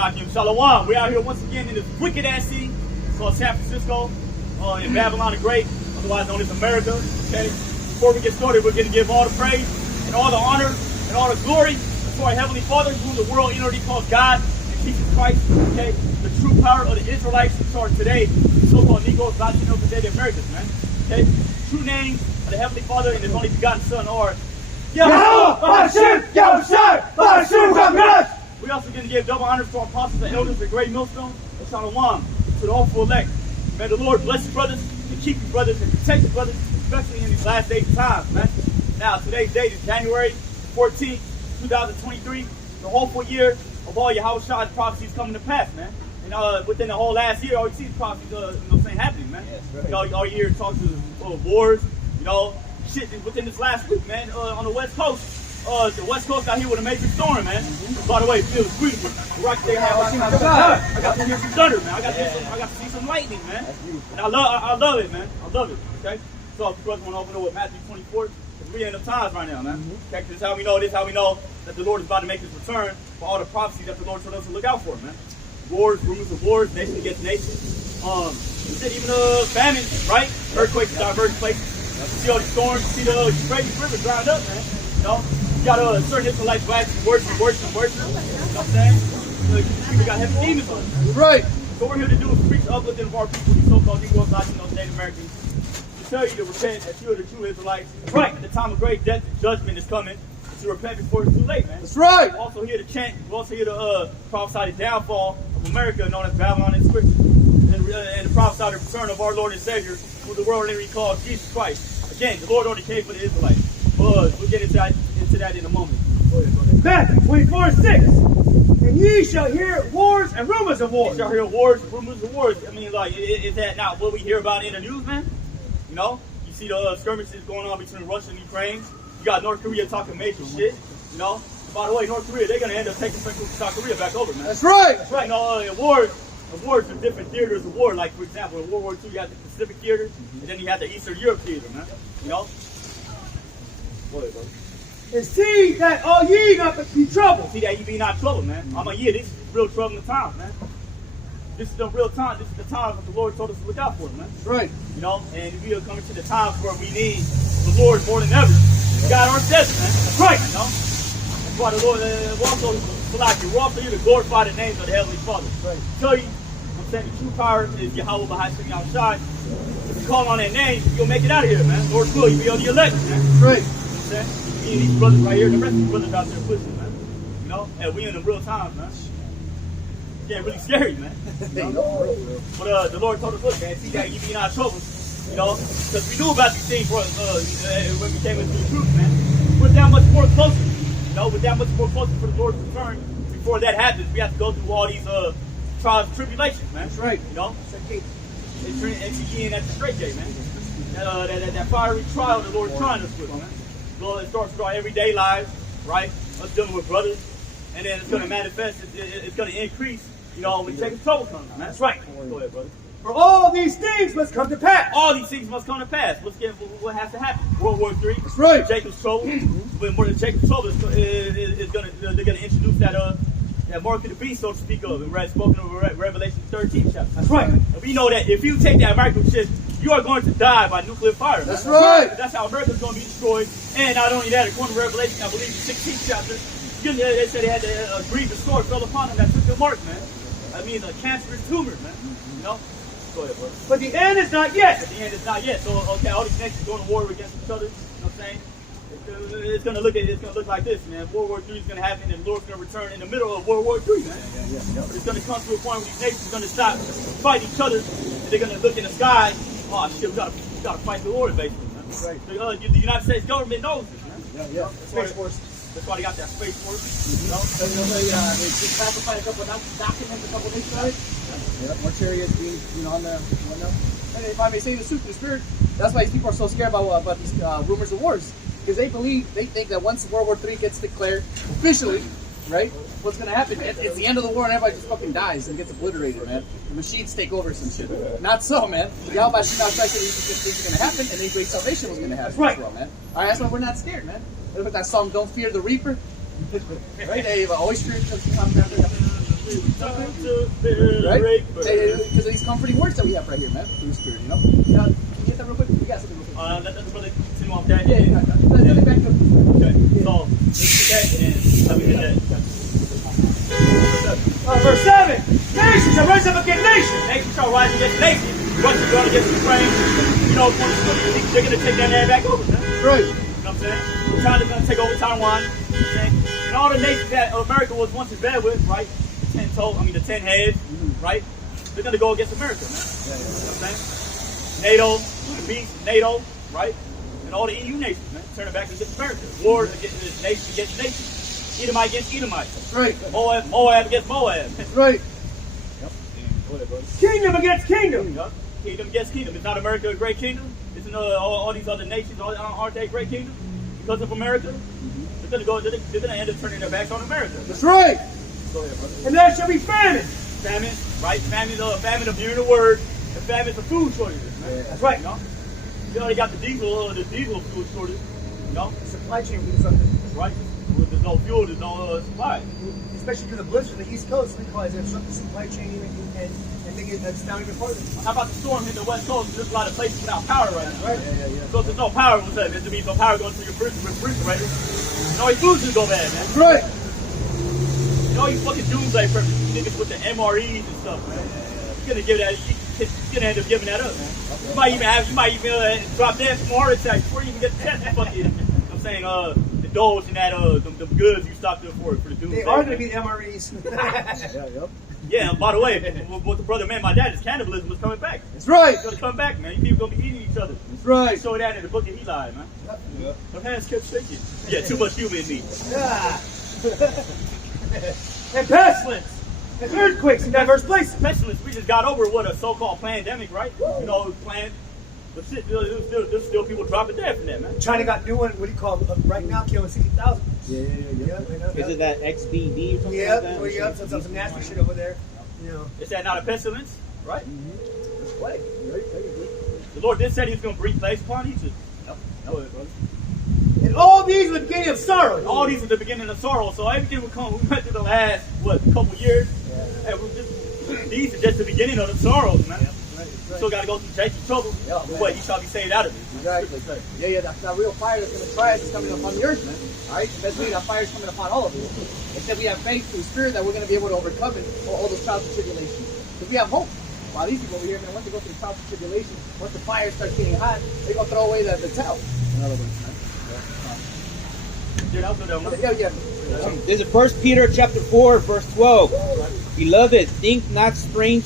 Shalom. We're out here once again in this wicked ass city called San Francisco, in Babylon the Great, otherwise known as America. Okay. Before we get started, we're going to give all the praise and all the honor and all the glory to our Heavenly Father, who the world inwardly calls God, and Jesus Christ. Okay. The true power of the Israelites who are today, the so-called Negroes, Latinos, and Native Americans, man. Okay. True name of the Heavenly Father and His only begotten Son are YAHAWAH, BAHASHAM, YAHAWASHI, BAHASHAM, QADAASH. We also going to give double honors to our apostles and elders, the great millstone, and Shalom to the awful elect. May the Lord bless you, brothers, and keep you, brothers, and protect you, brothers, especially in these last days of times, man. Now, today's date is January 14th, 2023, the hopeful year of all YAHAWASHI's prophecies coming to pass, man. And within the whole last year, all you see is prophecies, happening, man. Yes, right. All year talks of wars, shit within this last week, man, on the West Coast. The West Coast got hit with a major storm, man. By the way, it feels beautiful. Right there, I got to hear some thunder, man. I got to see some lightning, man. And I love it, man. I love it. Okay. So, if you brothers want to open up with Matthew 24, because we're in the times right now, man. Okay, this is how we know. This is how we know that the Lord is about to make His return for all the prophecies that the Lord told us to look out for, man. Wars, rumors of wars, nation against nation. Even famine, right? Earthquakes in diverse places. You see all these storms. You see the Euphrates River drowned up, man. You got certain Israelites waxing worse and worse and worse. You know what I'm saying? We got heavy demons on us. Right. So what we're here to do is preach the uplifting of our people, these so-called Negroes, Latinos, Native Americans, to tell you to repent that you are the true Israelites. Right. At the time of great death and judgment is coming. To repent before it's too late, man. That's right. We're also here to chant. We're also here to prophesy the downfall of America, known as Babylon in Scripture, and to prophesy the return of our Lord and Savior, who the world only calls Jesus Christ. Again, the Lord only came for the Israelites. We'll get into that in a moment. Matthew 24:6. And ye shall hear wars and rumors of wars. You shall hear wars, rumors of wars. I mean, like, is that not what we hear about in the news, man? You see the skirmishes going on between Russia and Ukraine. You got North Korea talking major shit. By the way, North Korea, they're gonna end up taking South Korea back over, man. That's right. That's right. Wars are different theaters of war. Like, for example, in World War II, you had the Pacific theater, and then you had the Eastern Europe theater, man. And see that all ye not be troubled. See that ye be not troubled, man. This is real troubling times, man. This is the real time. This is the time that the Lord told us to look out for, man. That's right. And we are coming to the times where we need the Lord more than ever. God ourselves, man. That's right. That's why the Lord we're also here to glorify the names of the Heavenly Father. Right. Tell you, I'm saying the true power is YAHAWAH, BAHASHAM, YAHAWASHI. If you call on that name, you'll make it out of here, man. Lord will, you'll be on the elect, man. Right. Me and these brothers right here, the rest of the brothers out there pushing, man. And we in the real times, man. Yeah, really scary, man. But the Lord told us, look, man, see that you be not troubled. Because we knew about these things when we came into the truth, man. We're that much more closer. We're that much more closer for the Lord's return. Before that happens, we have to go through all these trials and tribulations, man. That's right. It's again at the straight gate, man. That fiery trial the Lord's trying us with, man. It starts with our everyday lives, right? Us dealing with brothers. And then it's going to manifest, it's going to increase, when we take trouble comes, man. That's right. Go ahead, brother. For all these things must come to pass. All these things must come to pass. What has to happen? World War III. That's right. Jacob's trouble. When more than Jacob's trouble they're gonna introduce that mark of the beast, so to speak of, and spoken of Revelation 13 chapter. That's right. And we know that if you take that microchip, you are going to die by nuclear fire. That's right. That's how America's going to be destroyed. And not only that, according to Revelation, I believe the 16th chapter, they said they had a grievous sword fell upon them that took the mark, man. I mean, a cancerous tumor, man. Go ahead, brother. But the end is not yet. But the end is not yet. So, okay, all these nations going to war against each other. You know what I'm saying? It's gonna look like this, man. World War III is gonna happen, and the Lord's gonna return in the middle of World War III, man. But it's gonna come to a point where these nations are gonna stop fighting each other, and they're gonna look in the sky. Oh shit, we gotta fight the Lord, basically, man. Right. So, the United States government knows this, man. Space Force. That's why they got that Space Force. They just classified a couple of documents a couple of days ago. More chariots being on the window. And if I may say the truth, the spirit, that's why these people are so scared about these rumors of wars. Because they think that once World War III gets declared officially, right, what's going to happen? It's the end of the war and everybody just fucking dies and gets obliterated, man. The machines take over some shit. Not so, man. YAHAWASHI not like things are going to happen, and then great salvation was going to happen as well, man. All right, that's why we're not scared, man. Look at that song, Don't Fear the Reaper. Right? Hey, always fear the Time to celebrate Right? birth. Because of these comforting words that we have right here, man, through the Spirit, you know? Now, can you get that real quick? We got something real quick. Let the brother continue off that. Yeah, let's back up. Okay, so let's get that and let me get that. Verse 7. Nations shall rise up against nations. Nations shall rise against nations. Russia going against Ukraine. You know, they're going to take that land back over, man. Right. You know what I'm saying? China's going to take over Taiwan. You know what I'm saying? And all the nations that America was once in bed with, right? The 10 heads, right? They're going to go against America, man. You know what I'm saying? NATO, the beast, NATO, right? And all the EU nations, man. Turn it back against America. War against nation against nation. Edomite against Edomite. That's right. Moab against Moab. That's right. Kingdom against kingdom. Yep. Kingdom against kingdom. Is not America a great kingdom? Isn't all these other nations, aren't they great kingdoms? Because of America? They're going to end up turning their backs on America. That's right. Go ahead, brother. And there shall be famine. Famine, right? Famine of hearing the word. And famine for food shortages, man. Yeah. That's right. You know? You already got the diesel fuel shortage. You know? Supply chain will do something. That's right. There's no fuel, there's no supply. Especially through the blizzard on the East Coast, we call it the supply chain and they get that's down even farther. How about the storm hitting the West Coast? There's a lot of places without power right now. Right. Yeah. So if there's no power, what's up? There's to be no power going to your refrigerator. You know, your food's gonna go bad, man. That's right. You know, you fucking doomsday preppers, you niggas with the MREs and stuff, man. You're gonna give that. You're gonna end up giving that up, man. You might even drop dead from a heart attack before you even get the test. Fucking, you know what I'm saying, the dose and that, the goods you stocked up for the doomsday. They are going to be MREs. Yeah, and by the way, what the brother meant by that is cannibalism was coming back. That's right. It's gonna come back, man. You people gonna be eating each other. That's right. Show that in the book of Eli, man. Yep. My hands kept shaking. Yeah, too much human meat. And pestilence. And earthquakes in diverse places. Pestilence, we just got over what a so-called pandemic, right? You know, but shit, there's still people dropping dead from that, man. China got new one, what do you call it, right now, killing 60,000. Yeah. Is it that XBD or something Yeah, like that? well, yeah, some nasty shit over there. You know. Is that not a pestilence, right? That's right. The Lord did say He was going to bring plagues upon Egypt. Go ahead, brother. And all these are the beginning of sorrow. And all these are the beginning of sorrow. So everything will come. We went through the last couple years. Yeah. And these are just the beginning of the sorrows, man. Still got to go through Jacob's trouble. Yeah, But what? You shall be saved out of it. Exactly. Yeah, that real fire that's going to try us is coming upon the earth, man. All right? That's mean that fire is coming upon all of us. Except we have faith through the Spirit that we're going to be able to overcome it, all those trials and tribulations. Because we have hope. While these people over here, man, once they go through the trials and tribulations, once the fire starts getting hot, they're going to throw away the towel. In other words, man. Dude, I'll go down. Yeah. This is 1 Peter chapter 4, verse 12. Beloved, think it not strange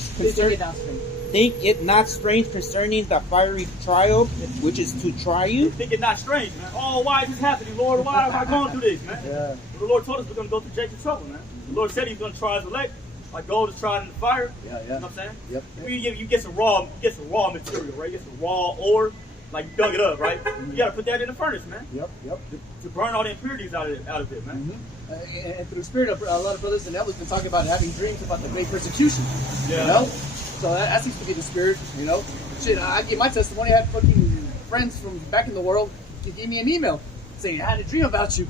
concerning the fiery trial which is to try you. Think it not strange, man. Oh, why is this happening, Lord? Why am I going through this, man? Yeah. Well, the Lord told us we're going to go through Jacob's trouble, man. The Lord said He's going to try His elect, like gold is tried in the fire. Yeah. You know what I'm saying? Yep. You get some raw material, right? You get some raw ore, like you dug it up, right? You got to put that in the furnace, man. Yep. To burn all the impurities out of it, man. And through the Spirit, a lot of brothers and elders been talking about having dreams about the great persecution. Yeah. You know? So that seems to be the Spirit, you know? Shit, I give my testimony. I had fucking friends from back in the world who gave me an email saying, I had a dream about you.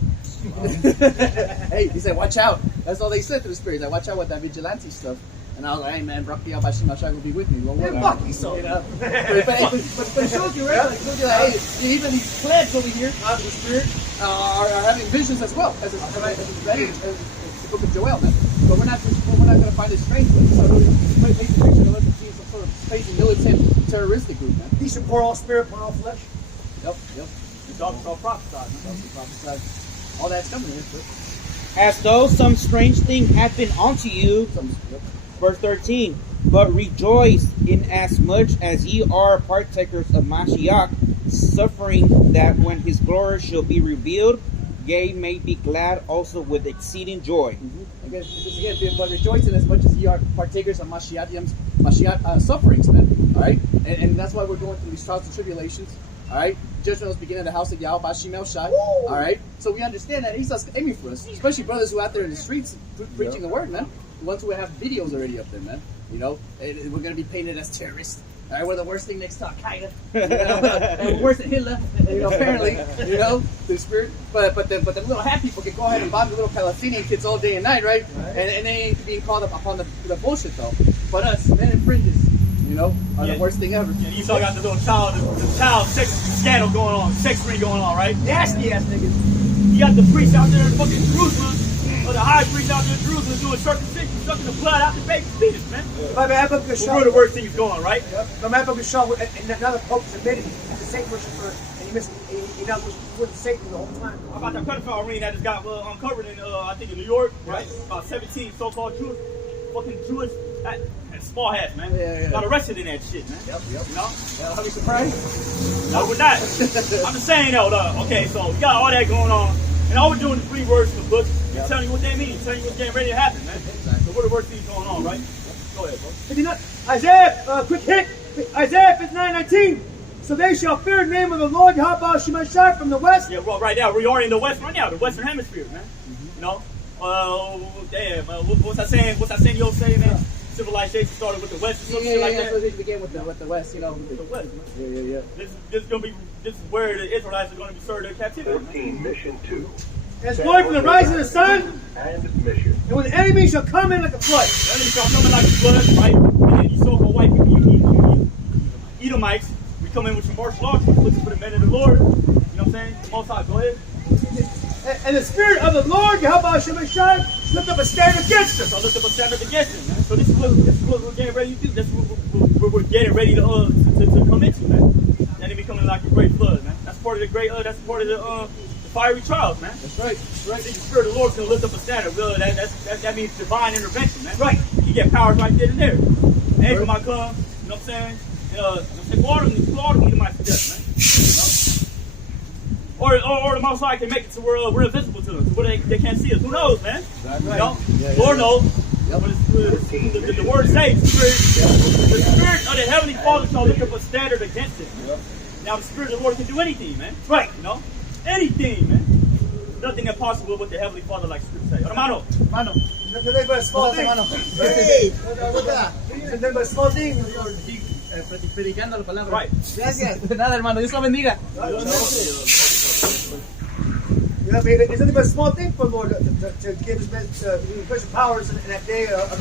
Hey, he said, watch out. That's all they said to the Spirit. Like, watch out with that vigilante stuff. And I was like, hey man, YAHAWASHI will be with me. Well, Yeah, fuck you, so. you know? but it shows you, right? Like, it shows you like, hey, even these plebs over here, the Spirit, are having visions as well. As it's ready, as the book of Joel, man. But we're not going to find it strange. So paint the picture unless it's some sort of space militant terroristic group, man. He should pour all spirit, pour all flesh. Yep. It's all prophesied, man. Prophesied. All that's coming here. As though some strange thing happened unto you. Verse 13. But rejoice inasmuch as ye are partakers of Mashiach, suffering that when his glory shall be revealed, ye may be glad also with exceeding joy. Again, but rejoice in as much as ye are partakers of Mashiach sufferings, then. All right? And that's why we're going through these trials and tribulations. All right? Judgment was beginning in the house of YAHAWASHI. All right? So we understand that He's aiming for us, especially brothers who are out there in the streets preaching the word, man. The ones who have videos already up there, man. You know, we're going to be painted as terrorists. We're the worst thing next to Al-Qaeda. You know? And we're worse than Hitler, you know, apparently, you know, the spirit. But the little hat people can go ahead and bomb the little Palestinian kids all day and night, right? And they ain't being called upon the bullshit, though. But us, men in fringes, you know, are the worst thing ever. Yeah, you saw got the little child sex scandal going on, sex ring going on, right? Nasty ass niggas. You got the priest out there in fucking Jerusalem, or the high priest out there in Jerusalem doing circumcision, sucking the blood out the baby's fetus, man. My man, but We're the worst thing is going, right? My man, but and another pope is admitted he's a Satan worshiper, and he now was Satan the whole time. How about that pedophile ring that just got uncovered in, I think in New York, right? About 17 so-called Jewish, fucking Jewish, and small hats, man. Yeah. Got arrested in that shit, man. Yep. You know? I'll be surprised. No, we're not. I'm just saying though, okay, so we got all that going on, and all we're doing is 3 words in the book, and telling you what they mean, telling you what's getting ready to happen, man. So what are the worst things going on, right? Go ahead, bro. Did he not? Isaiah, quick hit. Isaiah 59:19. So they shall fear the name of the Lord YAHAWASHI from the west. Yeah, well, right now we are in the west right now, the Western Hemisphere, man. You know, damn. What's that saying? What's that saying you'll say, man? Civilization started with the West or something like that. So they began with the West, you know. The West, man. Yeah. This is where the Israelites are going to be served their captivity. 14, mission 2. As glory from the rising of the sun, And mission. and when the enemy shall come in like a flood. The enemy shall come in like a flood, right? And then you so-called white people, you Edomites, we come in with some martial arts, looking for the men of the Lord. You know what I'm saying? The Most High, go ahead. And the spirit of the Lord YAHAWASHI lift up a standard against us. So lift up a standard against him, man. So this is what we're getting ready to do. This is what we're getting ready to come into, man. The enemy coming like a great flood, man. That's part of the great. That's part of the fiery trials, man. That's right. The spirit of the Lord's gonna lift up a standard. That means divine intervention, man. Right. You get powers right then and there. The angel might come. You know what I'm saying? Slaughter them Edomites to death, man. You know? Or the Most High can make it to where we're invisible to them, to where they can't see us. Who knows, man? Right. You know? Lord knows. Yep. But the word says the spirit of the heavenly Father shall lift up a standard against it. Yep. Now the spirit of the Lord can do anything, man. Right. You know? Anything, man. Nothing impossible with the heavenly Father, like Scripture says. Hermano. Nothing but a small thing. Hey, nothing but a small thing. Predicando la palabra. Right. Gracias. Nada, hermano. Dios lo bendiga. Yeah, it's nothing but a small thing for the Lord to give his men special powers in that day of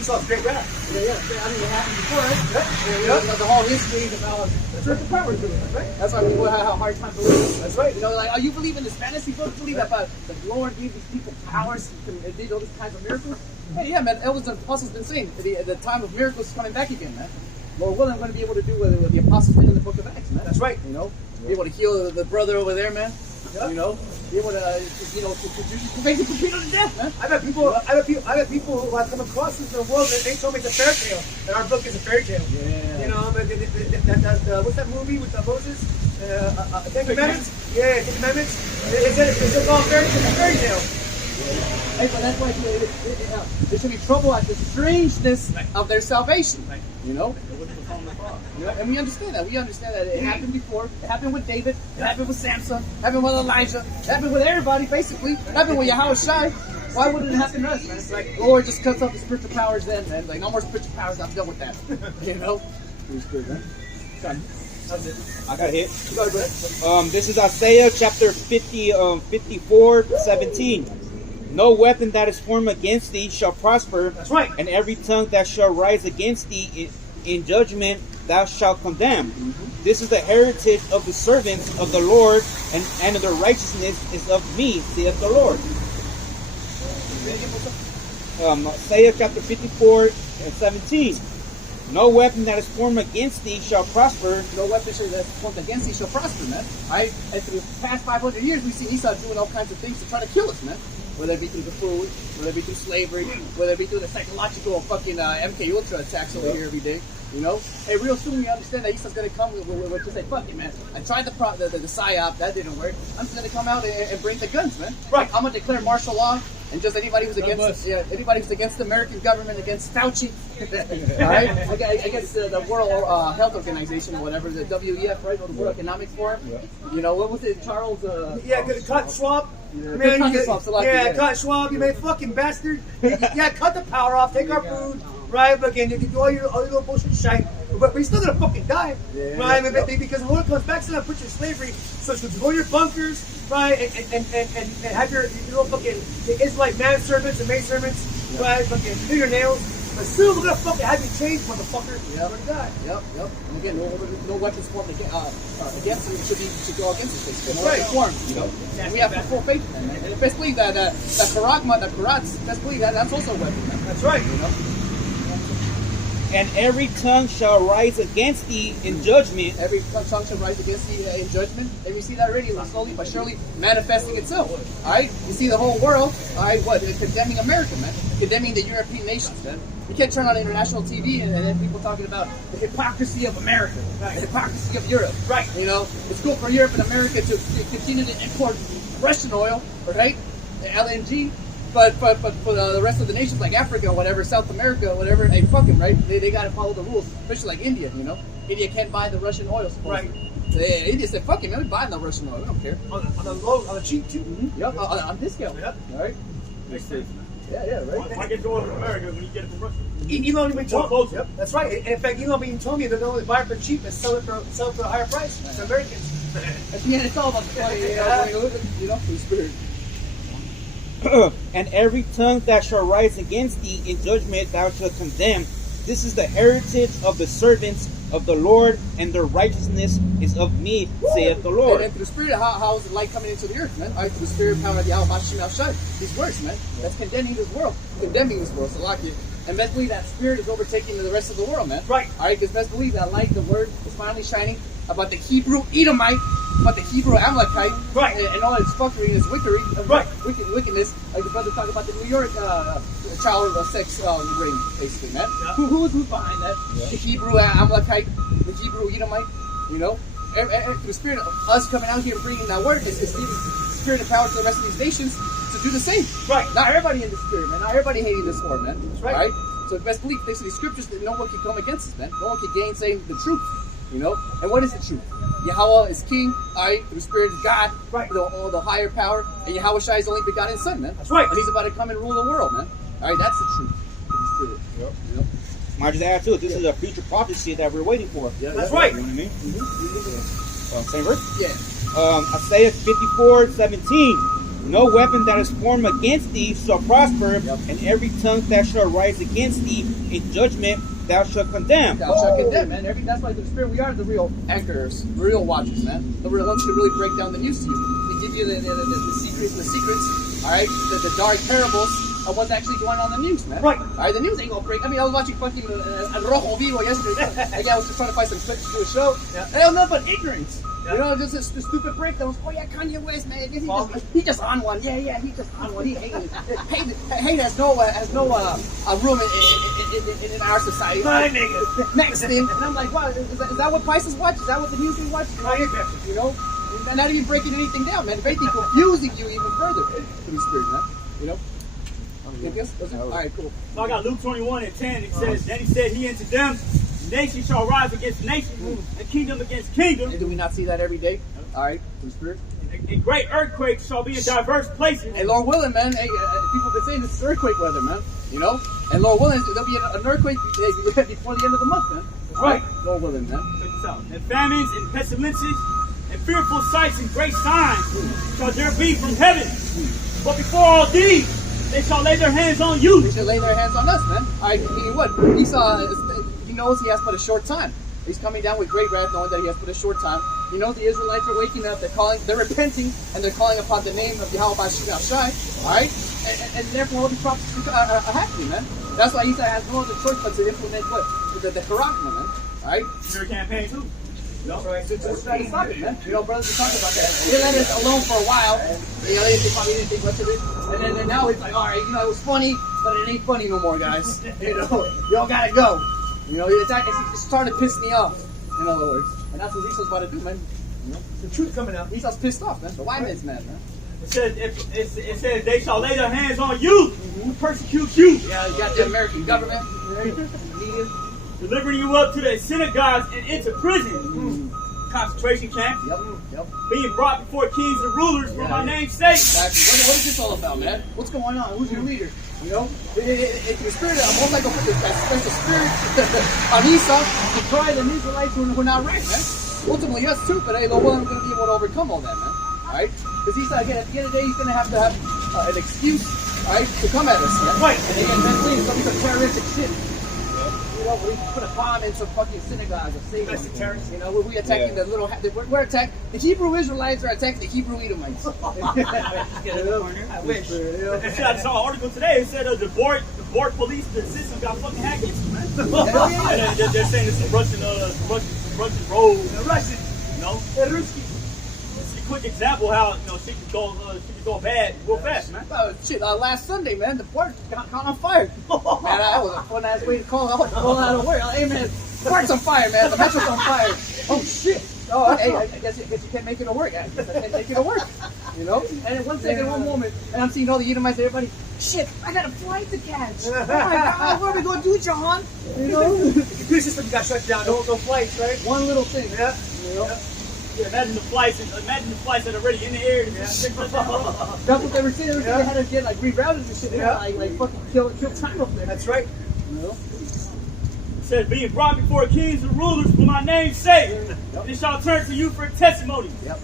Esau's great wrath. Yeah. I mean, it happened before, right? The whole history about Special powers, right? that's why people have a hard time believing. That's right. You know, like, oh, you believe in this fantasy book? Believe that the Lord gave these people powers and did all these kinds of miracles? Hey, yeah, man. It was the apostles been saying the time of miracles is coming back again, man. Lord willing, I'm going to be able to do what the apostles did in the book of Acts, man. That's right. You know, be able to heal the brother over there, man. Yeah. You know, be able to, to basically beat him to death, man. I bet people who have come across this in the world that they told me it's a fairy tale, and our book is a fairy tale. Yeah. You know, but what's that movie with Moses? Ten Commandments? Yeah, Ten Commandments. It's a long fairy tale. Hey, but that's why there should be trouble at the strangeness of their salvation. You know? And we understand that. We understand that it happened before. It happened with David. It happened with Samson. It happened with Elijah. It happened with everybody, basically. It happened with YAHAWASHI. Why wouldn't it happen to us, man? It's like, Lord just cuts off the spiritual powers then, man. Like, no more spiritual powers. I'm done with that. You know? It's good, man. I got hit. This is Isaiah chapter 54, 17. No weapon that is formed against thee shall prosper. That's right. And every tongue that shall rise against thee in judgment thou shalt condemn. This is the heritage of the servants of the Lord, and the righteousness is of me, saith the Lord. Isaiah chapter 54 and 17. No weapon that is formed against thee shall prosper. No weapon that is formed against thee shall prosper, man. Right? And through the past 500 years, we've seen Esau doing all kinds of things to try to kill us, man. Whether it be through the food, whether it be through slavery, whether it be through the psychological fucking MK Ultra attacks over here every day. You know? Hey, real soon we understand that Esau's going to come with just say, fuck it, man. I tried the PSYOP, that didn't work. I'm just going to come out and bring the guns, man. Right. I'm going to declare martial law. And just anybody who's against the American government, against Fauci, right? Against the World Health Organization or whatever, the WEF, right? Or the World Economic Forum. You know, what was it, Charles? Cut Schwab. Cut Schwab, you fucking bastard. Cut the power off, take our food, right? But again, you can do all your little bullshit shite. but you're still gonna fucking die, Yeah, right? yeah. Because the Lord comes back, so put you in slavery. So to go in your bunkers, right, and have your little fucking Israelite manservants and maidservants, right, fucking do your nails. But soon we're gonna fucking have you changed, motherfucker. Yep. You're gonna die. Yep. And again, no weapons formed against them should go against us. Basically. No Right. weapons formed, you know. And we have full faith in that, man. And best believe that the Karat's, best believe that's also a weapon, man. That's right. You know. And every tongue shall rise against thee in judgment. Every tongue shall rise against thee in judgment. And we see that already, slowly but surely manifesting itself. All right, you see the whole world. All right, condemning America, man, condemning the European nations, man. You can't turn on international TV and then people talking about the hypocrisy of America, the hypocrisy of Europe. Right. You know, it's cool for Europe and America to continue to import Russian oil, right? LNG. But for the rest of the nations like Africa, whatever, South America, whatever, hey, fuck them, right? They got to follow the rules, especially like India, you know? India can't buy the Russian oil, supposedly. Right. So, yeah, India said, fuck it, man, we buying the Russian oil, we don't care. On the cheap too. Yep, on discount. Yep. All right? Makes sense. Yeah, right? Why get the oil from America when you get it from Russia? Elon even told closer. Yep, that's right. And in fact, Elon even told me they're going to buy it for cheap and sell it for a higher price to Americans. At the end, it's all about the money, you know, the spirit. And every tongue that shall rise against thee in judgment thou shalt condemn. This is the heritage of the servants of the Lord, and their righteousness is of me, saith the Lord. And through the spirit, how is the light coming into the earth, man? All right, through the spirit, power of YAHAWASHI. These words, man, that's condemning this world, so like it. And best believe that spirit is overtaking the rest of the world, man. Right. All right, because best believe that light, the word, is finally shining about the Hebrew Edomite, about the Hebrew Amalekite, Right. and all its fuckery and its wickery, Right. wickedness. Like the brother talked about the New York child sex ring, basically, man. Yeah. Who's behind that? The Hebrew Amalekite, the Hebrew Edomite, you know? And the spirit of us coming out here and bringing that word is giving spirit and power to the rest of these nations to do the same. Right. Not everybody in the spirit, man. Not everybody hating this war, man. That's right. All right? So best believe, thanks to these scriptures, that no one can come against us, man. No one can gainsay the truth, you know? And what is the truth? Yahweh is king, all right? The spirit is God, Right. all the higher power. And YAHAWASHI is the only begotten son, man. That's right. And he's about to come and rule the world, man. All right, that's the truth. The spirit. Yep. Might just add to it, this is a future prophecy that we're waiting for. Yeah, That's right. You know what I mean? Same verse? Yeah. Isaiah 54:17. No weapon that is formed against thee shall prosper, Yep. and every tongue that shall rise against thee in judgment thou shalt condemn. Thou shalt condemn, man. That's why the spirit, we are the real anchors, the real watchers, man. The real ones who really break down the news to you. We give you the secrets, all right? The dark parables of what's actually going on in the news, man. Right. All right, the news ain't gonna break. I mean, I was watching fucking RAWCHAA Vivo yesterday. Again, I was just trying to find some clips to do a show. Yeah. And it was nothing but ignorance. Yeah. You know, just the stupid breakdowns. Oh yeah, Kanye West, man. He just on one. Yeah, he just on one. He hated. Hate has no room in our society. My nigga. Next thing, and I'm like, wow, is that what Pisces watch? Is that what the news we watch? You know, and not even breaking anything down, man. If anything, confusing you even further through the spirit, man. You know. All right, cool. So I got Luke 21:10. It says, then he said, he unto them, nation shall rise against nation, and kingdom against kingdom. And do we not see that every day? All right, through the spirit. And great earthquakes shall be in diverse places. Hey, Lord willing, man. Hey, people have been saying this is earthquake weather, man. You know, and Lord willing, there'll be an earthquake before the end of the month, man. That's right. Lord willing, man. Check this out. And famines and pestilences and fearful sights and great signs shall there be from heaven. But before all these, they shall lay their hands on you. They should lay their hands on us, man. All right, meaning what? He knows he has but a short time. He's coming down with great wrath, knowing that he has but a short time. He knows the Israelites are waking up. They're repenting, and they're calling upon the name of YAHAWASHI. All right, and therefore all these prophecies are happening, man. That's why he has no other choice but to implement what the Quran, man. All right. Your campaign too. That's right. Let's try to stop it, man. You know, brothers are talking about that. They let us alone for a while. You know, they probably didn't think much of it. And then now it's like, all right, you know, it was funny, but it ain't funny no more, guys. You know, y'all gotta go. You know, it's starting to piss me off, in other words. And that's what Esau's about to do, man. You know? The truth coming out. Esau's pissed off, man. The white man's mad, man. It says they shall lay their hands on you to persecute you, Yeah, you got the American government, the media. delivering you up to the synagogues and into prison, concentration camps, Yep. being brought before kings and rulers for my name's sake. Exactly. What is this all about, man? What's going on? Who's your leader? You know, if your spirit, most likely put that special spirit on Esau to try the Israelites who are not right, man. Ultimately, us too, but hey, the one going to be able to overcome all that, man. All right? Because Esau, again, at the end of the day, he's going to have an excuse, all right, to come at us, man. Right. And again, that's it. Some terroristic shit. You know, we put a bomb in some fucking synagogues of Satan. Domestic terrorists. You know, we attacking the little. We're attacking the Hebrew Israelites are attacking the Hebrew Edomites. I wish. Shit, I saw an article today. It said the board police, the system got fucking hacked into, man. Hell yeah. And they're saying it's a Russian road. The Russians. You know, The Ruskies. it's a quick example how shit can go bad real fast, man. Shit, last Sunday, man, the park got caught on fire. Man, that was a fun ass way to call. I was calling out of work. Hey, man, the park's on fire, man. The metro's on fire. Oh shit. Oh, hey, I guess you can't make it to work. I guess I can't take it to work. You know? And in one second, one moment, and I'm seeing all the Edomites, everybody, shit, I got a flight to catch. Oh my God, what are we going to do, John? You know? The computer system got shut down. No flights, right? One little thing. Yeah. You know? Yeah, imagine the flights that are already in the air. That's what they were saying. They were saying they had to get like rerouted and shit. They had to like fucking kill time up there. That's right. You know? It says, being brought before kings and rulers for my name's sake, and it shall turn to you for testimony. Yep.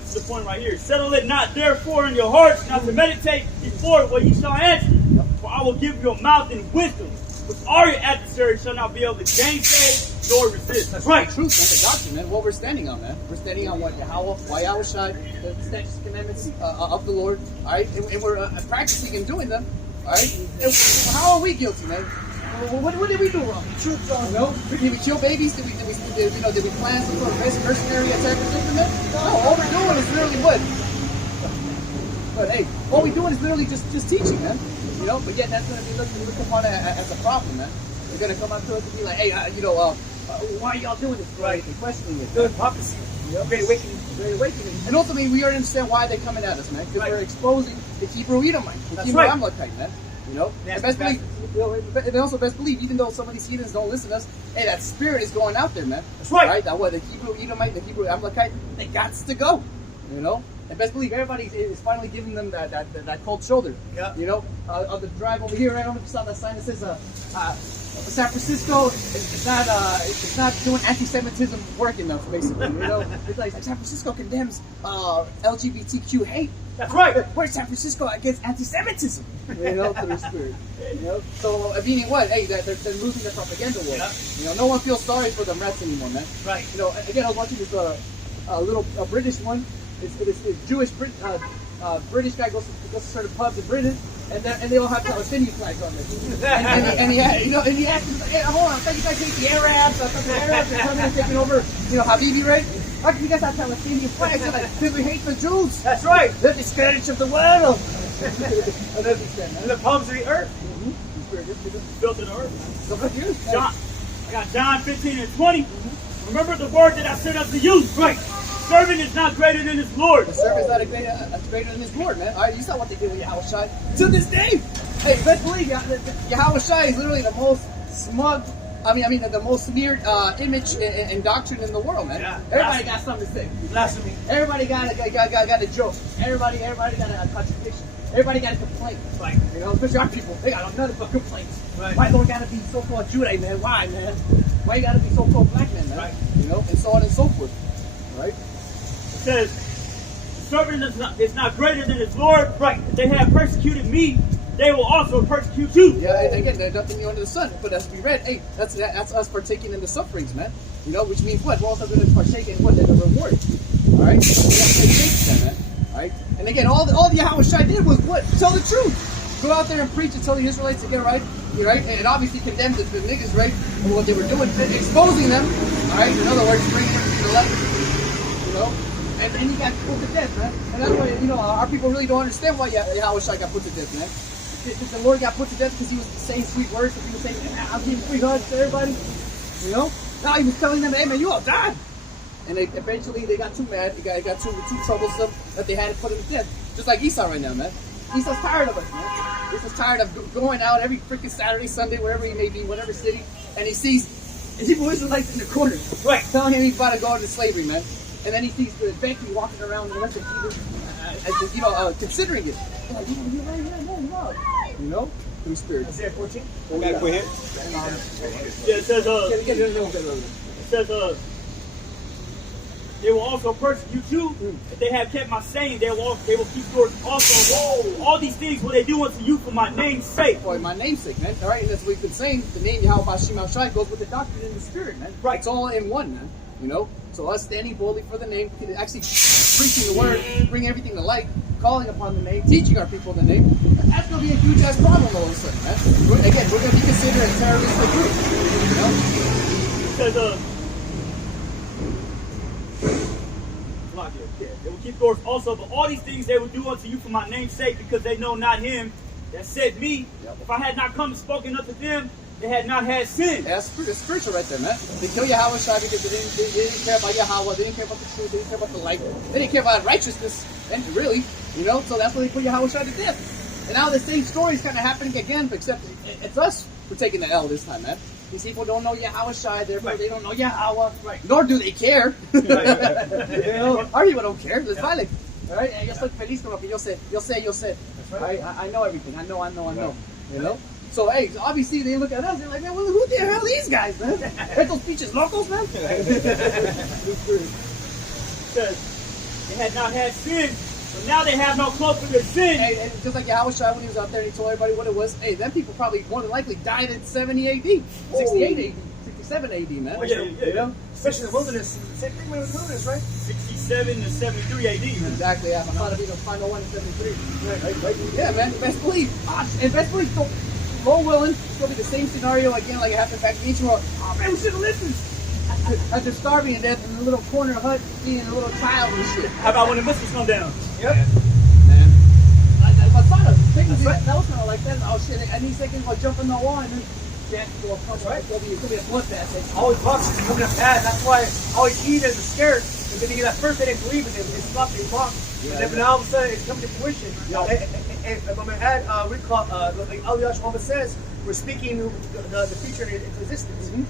This is the point right here. Settle it not therefore in your hearts, not to meditate before what ye shall answer. For I will give you a mouth and wisdom, which all your adversaries shall not be able to gainsay nor resist. That's right. Truth, man, the doctrine, man. What we're standing on, man. We're standing on what YAHWASHI, the statutes and commandments of the Lord. All right, and we're practicing and doing them. All right. And how are we guilty, man? What did we do wrong? Truth, you know? Did we kill babies? Did we plan some sort of mercenary attack or something, man? No, all we're doing is literally what? But hey, all we're doing is literally just teaching, man. You know, but yet that's going to be looked upon as a problem, man. They're going to come up to us and be like, hey, why are y'all doing this? Right. They're questioning it. Good prophecy. Yep. Great awakening. Very awakening. And ultimately, we already understand why they're coming at us, man. Because we're exposing the Hebrew Edomite, the That's Hebrew right. Amalekite, man. You know? That's And best believe, and also best believe, even though some of these heathens don't listen to us, hey, that spirit is going out there, man. That's right. Right? That what the Hebrew Edomite, the Hebrew Amalekite, they got to go. You know? And best believe everybody is finally giving them that cold shoulder. Yeah. You know? On the drive over here, I don't know if you saw that sign that says San Francisco is not doing anti-Semitism work enough, basically. You know, it's like San Francisco condemns LGBTQ hate. That's right. Where's San Francisco against anti-Semitism? You know, through the spirit. You know, so meaning what? Hey, they're losing their propaganda war. Yeah. You know, no one feels sorry for them rats anymore, man. Right. You know, again, I was watching this little British one. It's Jewish British guy goes to certain pubs in Britain, and they all have Palestinian flags on there. and he asked him, hey, hold on, I thought you guys hate the Arabs. I thought the Arabs are coming and taking over, Habibi, right? How come you guys have Palestinian flags? Because we hate the Jews. That's right. They're the scourge of the world. And the palms of the earth. Built in the earth. So look here. John, I got John 15 and 20. Remember the word that I said unto you. Right. Servant is not greater than his Lord. The servant is not greater than his Lord, man. All right, you saw what they did with Yahawashi. To this day, hey, best believe Yahawashi is literally the most smug, the most smeared image and doctrine in the world, man. Yeah. Everybody got something to say. Blasphemy. Everybody got a joke. Everybody got a contradiction. Everybody got a complaint. Right. You know, especially our people. They got nothing but complaints. Right. Why don't gotta be so-called Judite, man? Why, man? Why you gotta be so-called black man, man? Right. You know, and so on and so forth. Right? It says, the servant is not greater than his Lord. Right. If they have persecuted me, they will also persecute you. Yeah, and again, there's nothing new under the sun. But as we read, hey, that's us partaking in the sufferings, man. You know, which means what? We're also going to partake in what? In the reward. All right? So we have to take faith in that, man. All right? And again, all the Yahawashi did was what? Tell the truth. Go out there and preach and tell the Israelites to get right. Right? And obviously condemn the niggas, right? And what they were doing, exposing them. All right? In other words, bringing them to the left. You know? And he got put to death, man. And that's why, our people really don't understand why Yahawashi got put to death, man. The Lord got put to death because he was saying sweet words, because he was saying, I'll give you 3 hugs to everybody. You know? Now he was telling them, hey man, you all died. And eventually they got too mad, they got too troublesome that they had to put him to death. Just like Esau right now, man. Esau's tired of us, man. Esau's tired of going out every freaking Saturday, Sunday, wherever he may be, whatever city, and he sees Hebrew Israelites in the corner, right, telling him he's about to go into slavery, man. And then he sees the Becky walking around the rest of Hebrew, considering it. Like, you're right, no. you know, through spirit. Isaiah 14. Back for him. Yeah, it says, Get it says, they will also persecute you. If they have kept my saying, they will keep yours also. All these things will they do unto you for my name's sake. For my name's sake, man. All right, and as we've been saying, the name YAHAWASHI goes with the doctrine and the spirit, man. Right. It's all in one, man. You know? So us standing boldly for the name, actually preaching the word, bringing everything to light, calling upon the name, teaching our people the name, that's going to be a huge ass problem all of a sudden, man. We're going to be considered a terroristic group. You know? It says, they will keep yours also, but all these things they will do unto you for my name's sake, because they know not him that sent me. If I had not come and spoken unto them, they had not had sin. Yeah, it's spiritual right there, man. They kill YAHAWASHI because they didn't care about Yahawah, they didn't care about the truth, they didn't care about the light, they didn't care about righteousness, and really, you know, so that's why they put YAHAWASHI to death. And now the same story is kind of happening again, except it's us who are taking the L this time, man. These people don't know YAHAWASHI, therefore they don't know Yahawah, nor do they care. You know, our people don't care, it's violent. All right, and yo estoy feliz con lo que yo sé. I know everything. I know. You know. So hey, obviously they look at us. They're like, man, well, who the hell are these guys, man? Aren't those pinches locals, man? Because they had not had sin, but now they have no cloak for their sin. Hey, and just like YAHAWASHI when he was out there and he told everybody what it was. Hey, them people probably more than likely died in 70 AD, 68 AD, 67 AD, man. Oh, yeah. You know? Especially in the wilderness. Same thing with the wilderness, right? 67 to 73 AD, man. Exactly, yeah. My father being a final one in 73. Right. Yeah, man. Best believe. And best believe, Lord willing, it's going to be the same scenario again like it happened back in Israel. Oh, man, we should have listened. As they're starving to death in a little corner hut, being a little child and shit. How about when the missiles come down? Yep. Man. I saw the things that was kind of like that. Oh, shit. Any second, I'll jump in the wall and then Jack will punch. Right. It's going to be a bloodbath. Always boxes coming up bad. That's why always Eden is scared. Because at first they didn't believe it. They stopped and mocked. And then all of a sudden it's coming to fruition. And I'm going to add, like YAHAWAH says, we're speaking the future into existence. And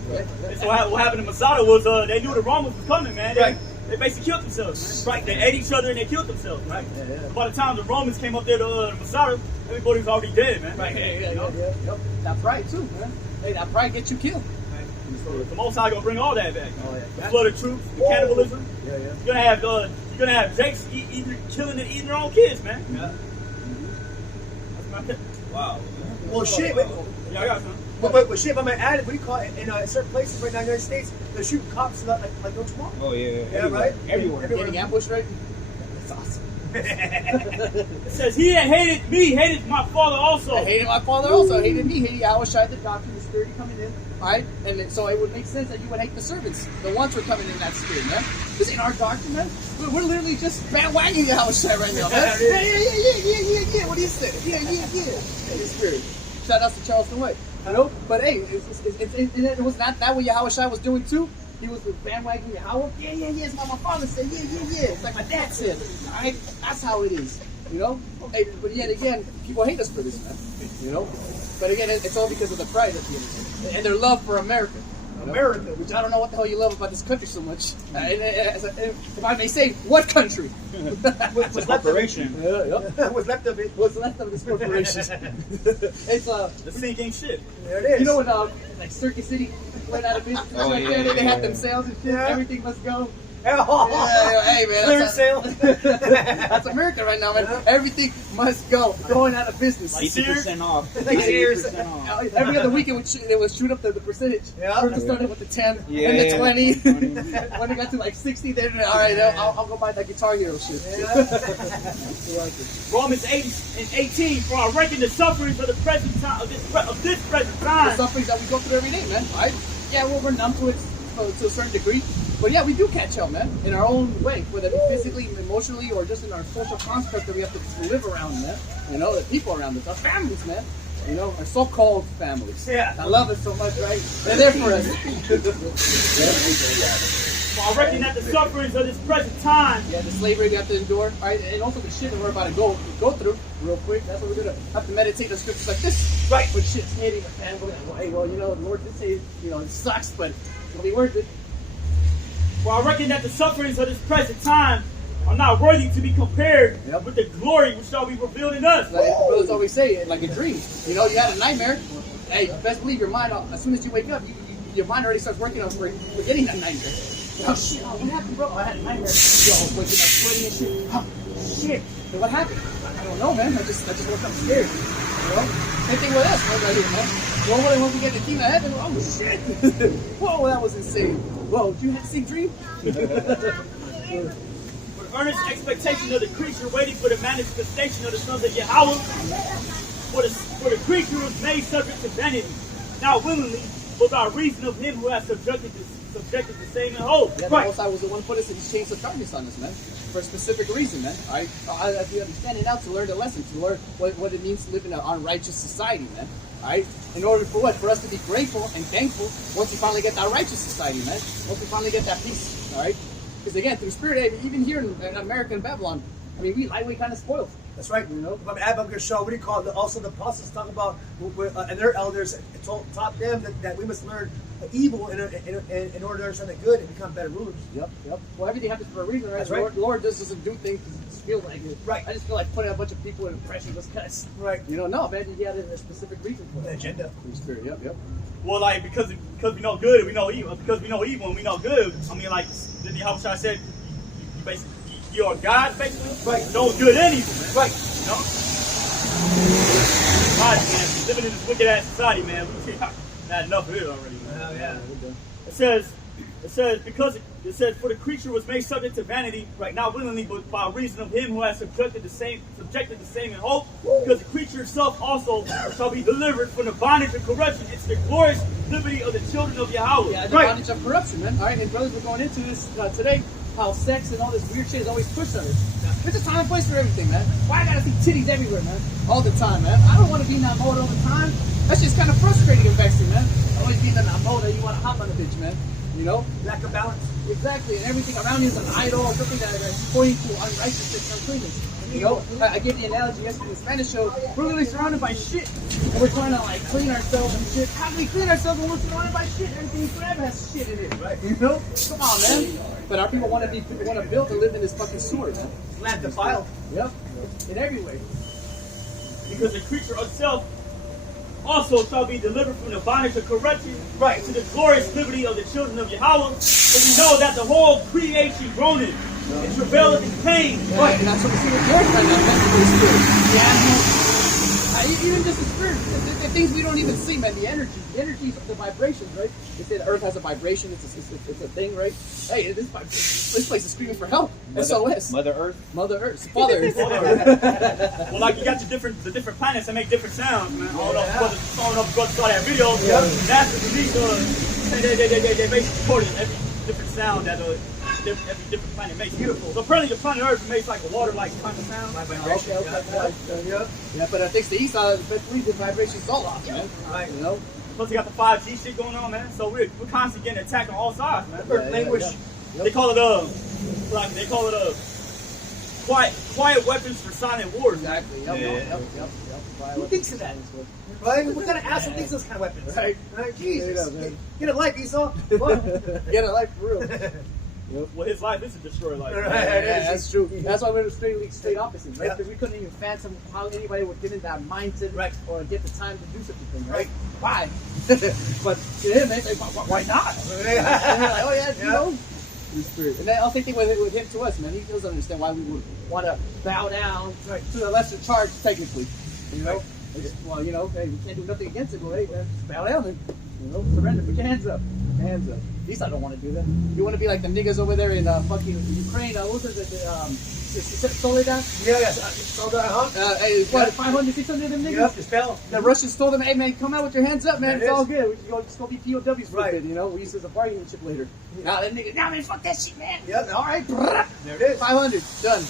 so what happened in Masada was they knew the Romans was coming, man. They basically killed themselves, man. Right? They ate each other and they killed themselves, right? So by the time the Romans came up there to Masada, everybody was already dead, man. Right. Yep. That pride too, man. Hey, that pride gets you killed. So the Most High gonna bring all that back. The flood of troops, the cannibalism. You're gonna have Jakes killing and eating their own kids, man. Wow. Well, shit. Yeah, I got some. But shit, I'm gonna add it. What do you call it? In certain places right now in the United States, they're shooting cops like no tomorrow. Oh yeah. Yeah, right. Everywhere. Getting ambushed, right? That's awesome. It says, he that hated me hated my father also. I hated my father also. I hated me. Hated YAHAWASHI, the doctrine, the spirit coming in. Alright? And then, so it would make sense that you would hate the servants. The ones who are coming in that spirit, man. This ain't our doctrine, man. We're literally just bandwagging YAHAWASHI right now, man. Yeah. What do you say? Yeah. The spirit. Shout out to Charleston White. You know? But hey, it was not that what YAHAWASHI was doing too. He was bandwagging Yahawah. Yeah. It's like my father said. Yeah. It's like my dad said. Alright? That's how it is. You know? Hey, but yet again, people hate us for this, man. You know? But again, it's all because of the pride at the end. And their love for America. America, which I don't know what the hell you love about this country so much. If I may say, what country? What's corporation? What's left of it? What's left of this corporation? It's the sink ain't shit. There it is. You know when like Circuit City went out of business? They had them sales and shit. Everything must go. Hey man, clear sale. That's America right now, man. Everything must go. Going out of business. 60% off. Like Sears. Every other weekend they would shoot up the percentage. First started with the 10 and the 20. When it got to like 60, they're all right. I'll go buy that Guitar Hero shit. Romans 8 and 18. For I reckon the sufferings of the present time of this present time. The sufferings that we go through every day, man. Right? Yeah, we're numb to it to a certain degree. But yeah, we do catch up, man, in our own way, whether it be physically, emotionally, or just in our social construct that we have to live around, man. You know, the people around us, our families, man. You know, our so-called families. Yeah. I love it so much, right? They're there for us. For I reckon that the sufferings of this present time. Yeah, the slavery we have to endure, right? And also the shit that we're about to go through real quick. That's what we're going to have to meditate on scriptures like this. Right. When shit's hitting our family. Hey, well, you know, the Lord did say, you know, it sucks, but it'll be worth it. For I reckon that the sufferings of this present time are not worthy to be compared Yep. with the glory which shall be revealed in us. Like brothers always say, like a dream. You know, you had a nightmare. Hey, best believe your mind, as soon as you wake up, your mind already starts working on forgetting that nightmare. Oh shit, what happened, bro? I had a nightmare. Yo, I was waking up sweating and shit. Oh, shit. So what happened? I don't know, man. I just woke up scared. You know? Same thing with us, right here, man. Well, once we get the key to heaven, oh shit. Whoa, that was insane. Whoa, did you have the same dream? For the earnest expectation of the creature waiting for the manifestation of the sons of Yahawah. For the creature was made subject to vanity, not willingly, but by reason of him who has subjected the same in hope. Yeah, the Most High was the one who put us in these chains of darkness on us, man. For a specific reason, man. Alright? As we understand it now, to learn the lesson, to learn what it means to live in an unrighteous society, man. Alright? In order for what? For us to be grateful and thankful once we finally get that righteous society, man. Once we finally get that peace. Alright? Because again, through Spirit, even here in America and Babylon, I mean, we kind of spoiled. That's right. You know? But I'm going to show, what do you call it? Also, the apostles talk about, and their elders taught them that we must learn evil in order to understand the good and become better rulers. Yep. Well, everything happens for a reason, right? That's right. The Lord just doesn't do things because it just feels like it. Right. I just feel like putting a bunch of people in pressure just because. Right. You know, no, man, he had a specific reason for The it. agenda. Holy Spirit, yep. Well, like because we know good and we know evil. Because we know evil and we know good. I mean, like the Yahawashi said, you basically you're God, basically. Right. Know good and evil, man. Right. You know. God, man, living in this wicked ass society, man. We had enough of it already, man. Oh, yeah. It says, for the creature was made subject to vanity, right, not willingly, but by reason of him who has subjected the same in hope, because the creature itself also shall be delivered from the bondage of corruption into the glorious liberty of the children of Yahawah. Yeah, the bondage of corruption, man. All right, and brothers, we're going into this today, how sex and all this weird shit is always pushed on us. There's a time and place for everything, man. Why I gotta see titties everywhere, man? All the time, man. I don't want to be in that mode all the time. That's just kind of frustrating and vexing, man. Always being in that mode that you want to hop on a bitch, man. You know? Lack of balance. Exactly, and everything around you is an idol or something that's pointing to unrighteousness and uncleanness. You know, I gave the analogy yesterday in the Spanish show. We're really surrounded by shit, and we're trying to like clean ourselves and shit. How do we clean ourselves when we're surrounded by shit? Everything forever has shit in it, right? You know? Come on, man. But our people want to build and live in this fucking sewer, man. Land defiled. Yep, in every way. Because the creature itself also shall be delivered from the bondage of corruption, right, to the glorious liberty of the children of Yahawah. For we know that the whole creation groaneth and travaileth in pain. Yeah, right, and that's what we see with George right now. That's the Spirit. The animals. Even just the Spirit, the things we don't even see, man. The energy, the vibrations, right? They say the Earth has a vibration. It's a thing, right? Hey, this place is screaming for help. SOS. Mother Earth. Father Earth. Well, like you got the different planets that make different sounds, man. I don't know if you saw that video. NASA they basically recorded every different sound that every different planet makes. Beautiful. So apparently the planet Earth makes like a water like kind of sound. Okay. Yeah, but I think the East side, the vibration's all off, man. Right. You know? Plus we got the 5G shit going on, man. So we're constantly getting attacked on all sides, man. Yeah, language. Yep. They call it quiet weapons for silent wars. Exactly. Yep. Who thinks of that? Right? What kind of asshole thinks those kind of weapons? Right? Jesus. Get a life, Esau. Get a life for real. Well, his life is a destroyed life. Right. Yeah, that's true. That's why we're straight opposites, right? Because we couldn't even fathom how anybody would get in that mindset, right, or get the time to do such a thing, right? Why? But to him, they say, why not? Oh yeah, you know. Spirit. And I'll think with him to us, man. He doesn't understand why we would want to bow down to the lesser charge, technically. You know, well, you know, hey, we can't do nothing against it. Well, hey, man, just bow down and surrender. Put your hands up. At least I don't want to do that. You want to be like the niggas over there in fucking Ukraine. What was it? Soledad? Yeah. Soledad, huh? Hey, what, 500, 600 of them niggas? Yep, just fell. The Russians told them, hey, man, come out with your hands up, man. It's all good. We can just go be POWs for a bit, you know? We use it as a bargaining chip later. Now, that nigga, nah, man, fuck that shit, man. Yep. All right. There it is. 500. Done.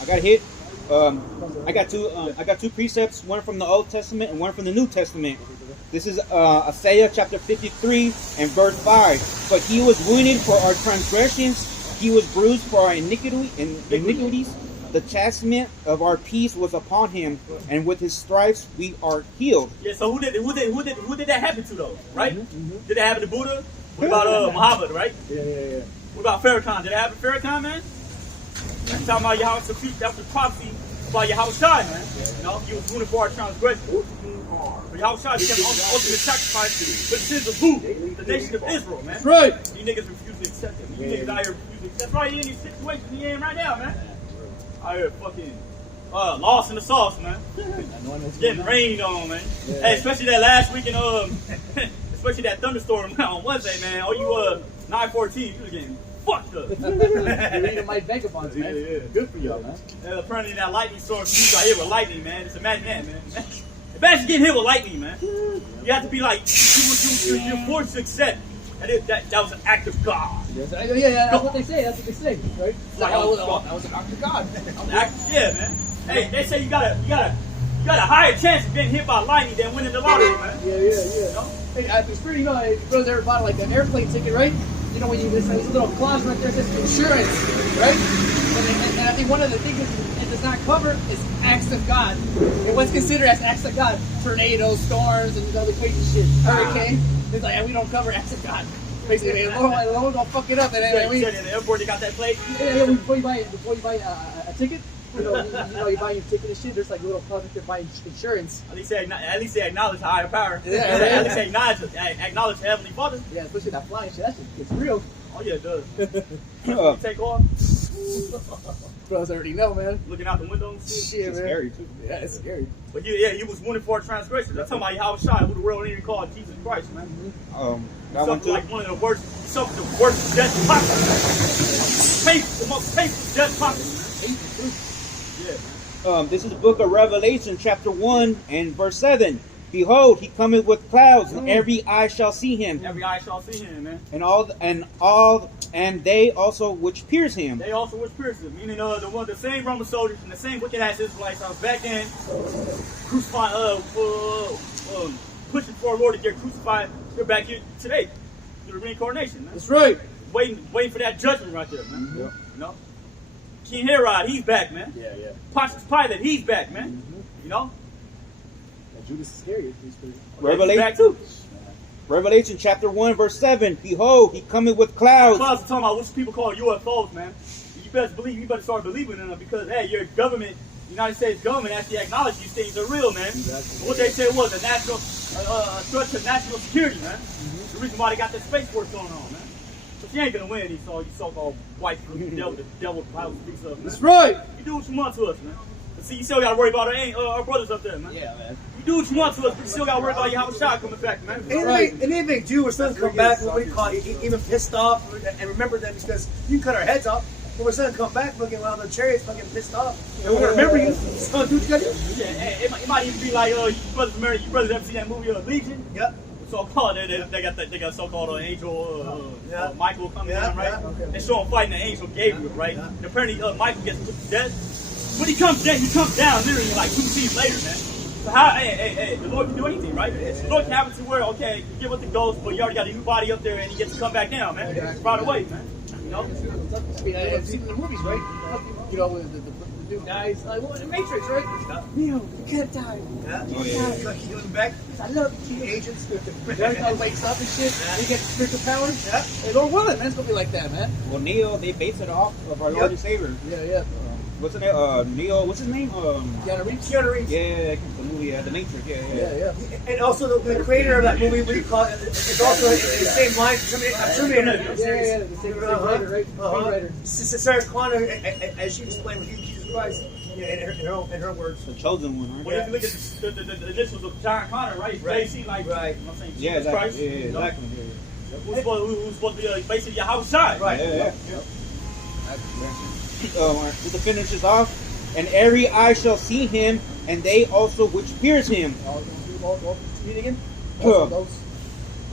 I got hit. I got two precepts, one from the Old Testament and one from the New Testament. This is Isaiah chapter 53 and verse 5. But he was wounded for our transgressions, he was bruised for our iniquities. The chastisement of our peace was upon him, and with his stripes we are healed. Yeah. So who did that happen to though? Right? Did that happen to Buddha? What about Muhammad? Right? Yeah. What about Farrakhan? Did it happen Farrakhan, man? That's talking about Yahawah. That was the prophecy about Yahawashi, man. You know, he was wounded for our transgression. But Yahawashi became the ultimate sacrifice for the sins of who? The nation of Israel, man. That's right. You niggas refuse to accept it. You niggas out here refuse to accept it. That's why you in these situations you in right now, man. Out here fucking lost in the sauce, man. Getting rained on, man. Hey, especially that last weekend, especially that thunderstorm on Wednesday, man. All you 914, you was getting fucked up. You're reading my vagabonds, man. Yeah. Good for y'all, man. And apparently that lightning storm, you got hit with lightning, man. Just imagine that, man. Imagine getting hit with lightning, man. You have to be like, you're forced to accept that was an act of God. Yeah, that's what they say. That's what they say, right? Like, that was an act of God. Yeah, man. Hey, they say you got a higher chance of getting hit by lightning than winning the lottery, man. Yeah. You know? Hey, at the spirit, you know, if brothers ever bought like an airplane ticket, right? You know, when you there's a little clause right there that says insurance, right? And I think one of the things it does not cover is acts of God. And what's considered as acts of God? Tornadoes, storms, and other crazy shit. Hurricane. It's like, we don't cover acts of God. Basically, the Lord don't fuck it up. And then you said in the airport they got that plate? Yeah, before you buy a ticket, you know, you buy your ticket and shit, there's like a little clause if you're buying insurance. At least they acknowledge the higher power. Yeah, at least they acknowledge the Heavenly Father. Yeah, especially that flying shit. That shit gets real. Oh yeah, it does. Take off. Brothers already know, man. Looking out the window and shit. Shit, It's man. scary too. Yeah, it's scary. But he was wounded for our transgressions. I'm talking about Yahawashi, who the world didn't even call Jesus Christ, man. That one Something too. like one of the worst, something the worst death possible. The most painful death possible, man. Yeah, man. This is the book of Revelation, chapter 1 and verse 7. Behold, he cometh with clouds, and every eye shall see him, Every eye shall see him, man. and they also which pierce him. They also was pierced, meaning the same Roman soldiers and the same wicked ass Israelites I was back then, crucifying, pushing for our Lord to get crucified. They're back here today, through the reincarnation, man. That's right. Waiting for that judgment right there, man. Yeah. You know, King Herod, he's back, man. Yeah. Pontius Pilate, he's back, man. You know, Judas is scary. Revelation, back too. Revelation chapter 1 verse 7. Behold, he cometh with clouds. Clouds are talking about what people call UFOs, man. You better start believing in them because hey, your government, United States government, actually acknowledge these things are real, man. Exactly. What they said was a national threat to national security, man. The reason why they got that space force going on, man. But you ain't gonna win these so-called white the devil Bible speaks of, man. That's right. You do what you want to us, man. But see, you still gotta worry about our brothers up there, man. Yeah, man. You do what you want to us, but you still gotta worry about Yahawashi coming back, man. And if they do, we're still come back when we call even pissed off and remember them because you can cut our heads off. But we're still come back looking while the chariots fucking pissed off. And we're gonna remember you. So do what you gotta do. Yeah, it might even be like you brothers ever see that movie Legion? Yep. So-called they got so-called angel Michael coming down, right? Okay. They show him fighting the angel Gabriel, right? And apparently Michael gets put to death. When he comes down literally like 2 scenes later, man. So how hey, the Lord can do anything, right? The Lord can have it to where okay, you give up the ghost, but you already got a new body up there and he gets to come back down, man. Right away, man. You know? I mean, I've seen it in the movies, right? You know, the new guys, like, well, in the Matrix, right? Neo, you can't die. Yeah. Oh, yeah. Like healing back. I love you, agents. Every time he wakes up and shit, Yeah. he gets spiritual powers. Yeah. Hey, Lord willing, man, it's gonna be like that, man. Well, Neo, they base it off of our Lord and Savior. Yeah. What's his name? Neo, what's his name? Keanu Reeves. Keanu Reeves. Yeah, the movie, The Matrix. Yeah. And also the creator of that movie, what do you call it? It's also in the same line. Terminator. Yeah, the same writer, right? Same writer. Sarah Connor, as she explained with Jesus Christ, in her words. The chosen one, right? Well, if you look at the initials of John Connor, right? It's basically like, Right. you know what I'm saying? Yeah, Jesus Christ. exactly. You know? Exactly. Who's supposed to be basically Yahawashi, right? Yeah. To finish this off, and every eye shall see him, and they also which pierce him. Read again. Huh.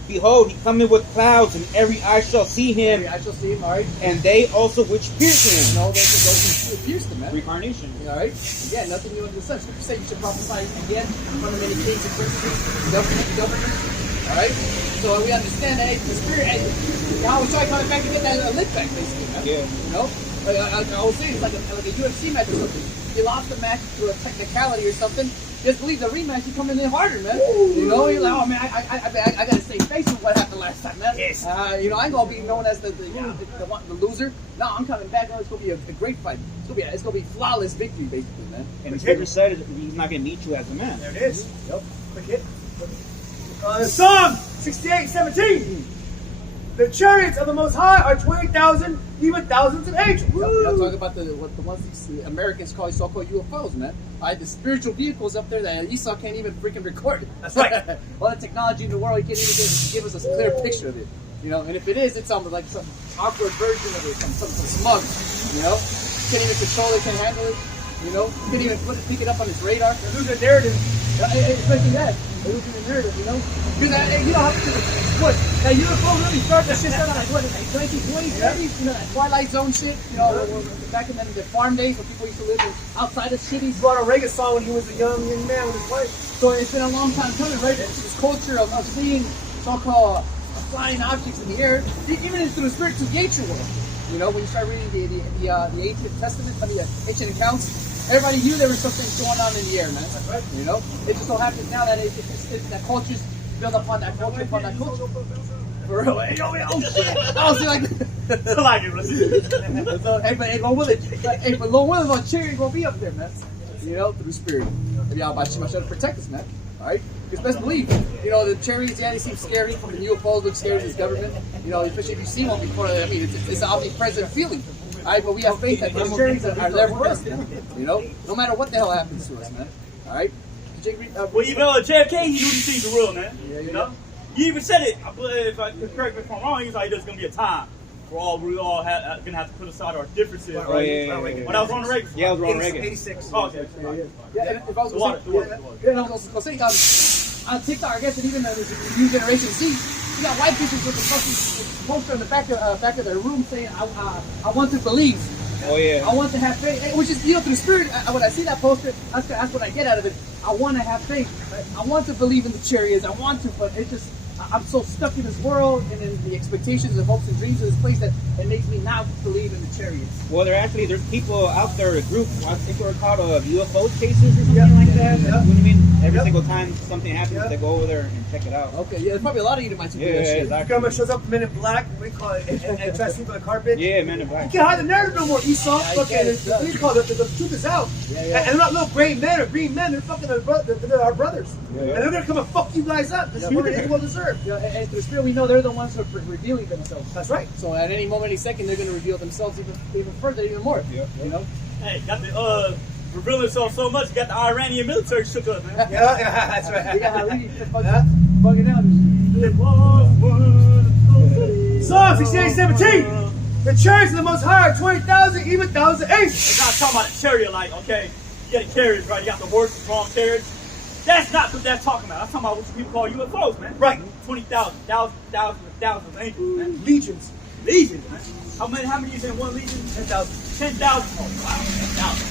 Behold, he cometh with clouds, and every eye shall see him, I shall see him, all right. and they also which pierce And him. all those who pierced him, man. Reincarnation. All right. Again, nothing new under the sun. Scripture says you should prophesy again from the many kings and princes, governors. All right. So we understand that the spirit, and Yahawashi coming back to get that lick back, basically, man. Yeah. You know, I was saying it's like a UFC match or something. You lost the match through a technicality or something. just believe the rematch is coming in harder, man. You know, you're like, oh man, I gotta stay face with what happened last time, man. Yes. You know, I ain't gonna be known as the loser. No, I'm coming back. It's gonna be a great fight. It's gonna be flawless victory, basically, man. And the scripture said he's not going to meet you as a man. There it is. Yep. Quick hit. Psalm 68:17. The chariots of the Most High are 20,000, even thousands of angels. I'm talking about the ones these Americans call so-called UFOs, man. The spiritual vehicles up there that Esau can't even freaking record. That's right. All the technology in the world, he can't even give us a clear picture of it. You know, and if it is, it's like some awkward version of it, some smug. You know, can't even control it, can't handle it. You know, can't even pick it up on his radar. They're losing narrative. Especially that. They're losing the narrative, you know? Because, you know, what? That UFO really started that shit started like, what, like 1920s, 30s? You know, that Twilight Zone shit? You know, back in the farm days when people used to live outside of cities. He brought a reggae song when he was a young man with his wife. So it's been a long time coming, right? This culture of seeing so-called flying objects in the air, even through the spiritual nature world. You know, when you start reading the ancient testament, the ancient accounts, everybody knew there was something going on in the air, man. That's right. You know, it just so happens now that that culture's built upon that culture, For real. Hey, oh shit! I was like, I like it, listen. so, hey, but Lord willing, but Lord willing, my chariot gonna be up there, man. You know, through spirit. YAHAWASHI to protect us, man. All right. Because best believe, you know, the chariots, yeah, they seem scary. The UFOs look scary to this government. You know, especially if you've seen one before. I mean, it's an omnipresent feeling. All right, but we have faith that those chariots are there for us, man. You know, no matter what the hell happens to us, man. All right. Well, you know, JFK, he knew these things are real, man. Yeah. You know? You even said it, I believe, if I correct me if I'm wrong, he was like, there's going to be a time where we all going to have to put aside our differences. Oh, yeah. When I was on the Reagan? Yeah, I was on Reagan. 86. Oh, okay. Yeah, and if I was going to say, on TikTok, I guess, and even the new generation Z, you got white bitches with the fucking poster on the back of their room saying, I want to believe. Oh, yeah. I want to have faith, which is, you know, through the spirit. When I see that poster, that's what I get out of it. I want to have faith. I want to believe in the chariots. I want to, but it's just, I'm so stuck in this world and in the expectations and hopes and dreams of this place that it makes me not believe in the chariots. Well, there's people out there, a group, I think they're called UFO chasers or something like that. You know what I mean? Every single time something happens, they go over there and check it out. Okay, yeah, there's probably a lot of you that might do that shit. The government shows up, Men in Black, we call it, and tries to sleep on the carpet. Yeah, Men in Black. You can't hide the narrative no more, Esau. Yeah, Fucking, the truth is out. Yeah, yeah. And they're not little gray men or green men, they're fucking they're our brothers. Yeah. And they're gonna come and fuck you guys up. This is what they well deserved. Yeah, and through the spirit, we know they're the ones who are revealing themselves. That's right. So at any moment, any second, they're going to reveal themselves even further, even more. Yeah. You know? Hey, got the, revealing itself so much, got the Iranian military shook up, man. Yeah, that's right. We got how we bugging out. Psalm 68:17. The chariots of the Most High are 20,000, even thousands of angels. It's not talking about a chariot, like, okay, you got the carriage, right? You got the horses, wrong carriage. That's not what that's talking about. I'm talking about what people call UFOs, man. Right. 20,000, thousands of angels, man. Legions. Legions, man. How many is in one legion? 10,000. 10,000. Oh, wow, 10,000.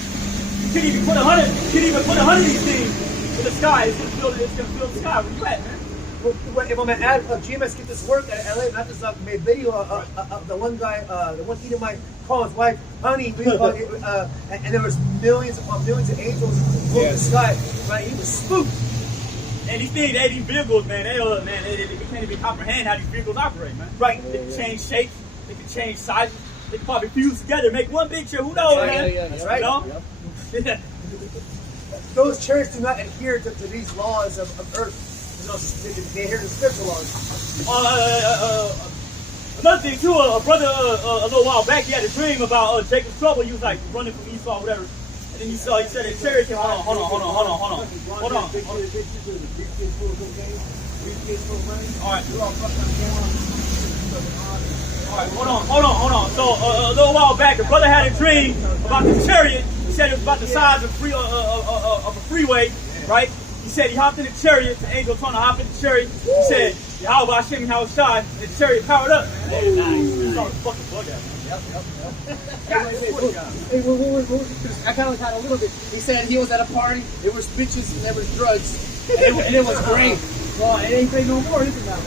You can't even put 100. You can't even put 100 of these things in the sky. It's gonna fill the sky. Where you at, man? If I'm gonna add GMS get this work at LA, not this made video of the one guy, the one Edomite called his wife honey, and there was millions upon millions of angels in the sky. Right, he was spooked. And these things, these vehicles, man, they can't even comprehend how these vehicles operate, man. Right. They can change shapes, they can change sizes, they can probably fuse together, make one picture. Who knows, man? Yeah, that's right. You know? Yep. Those chariots do not adhere to these laws of earth. They adhere to spiritual laws. Another thing too, a brother a little while back, he had a dream about Jacob's trouble. He was like running from Esau, whatever. And then he said a chariot came. Hold on. All right, hold on. So a little while back, the brother had a dream about the chariot. He said it was about the size of a freeway, right? He said he hopped in the chariot. The angel told him to hop in the chariot. He said, YAHAWASHI, YAHAWASHI, and the chariot powered up. Hey, nice. It's all fucking bug out. I kind of had a little bit. He said he was at a party. There was bitches and there was drugs, and it was great. Well, it ain't great no more, is it now?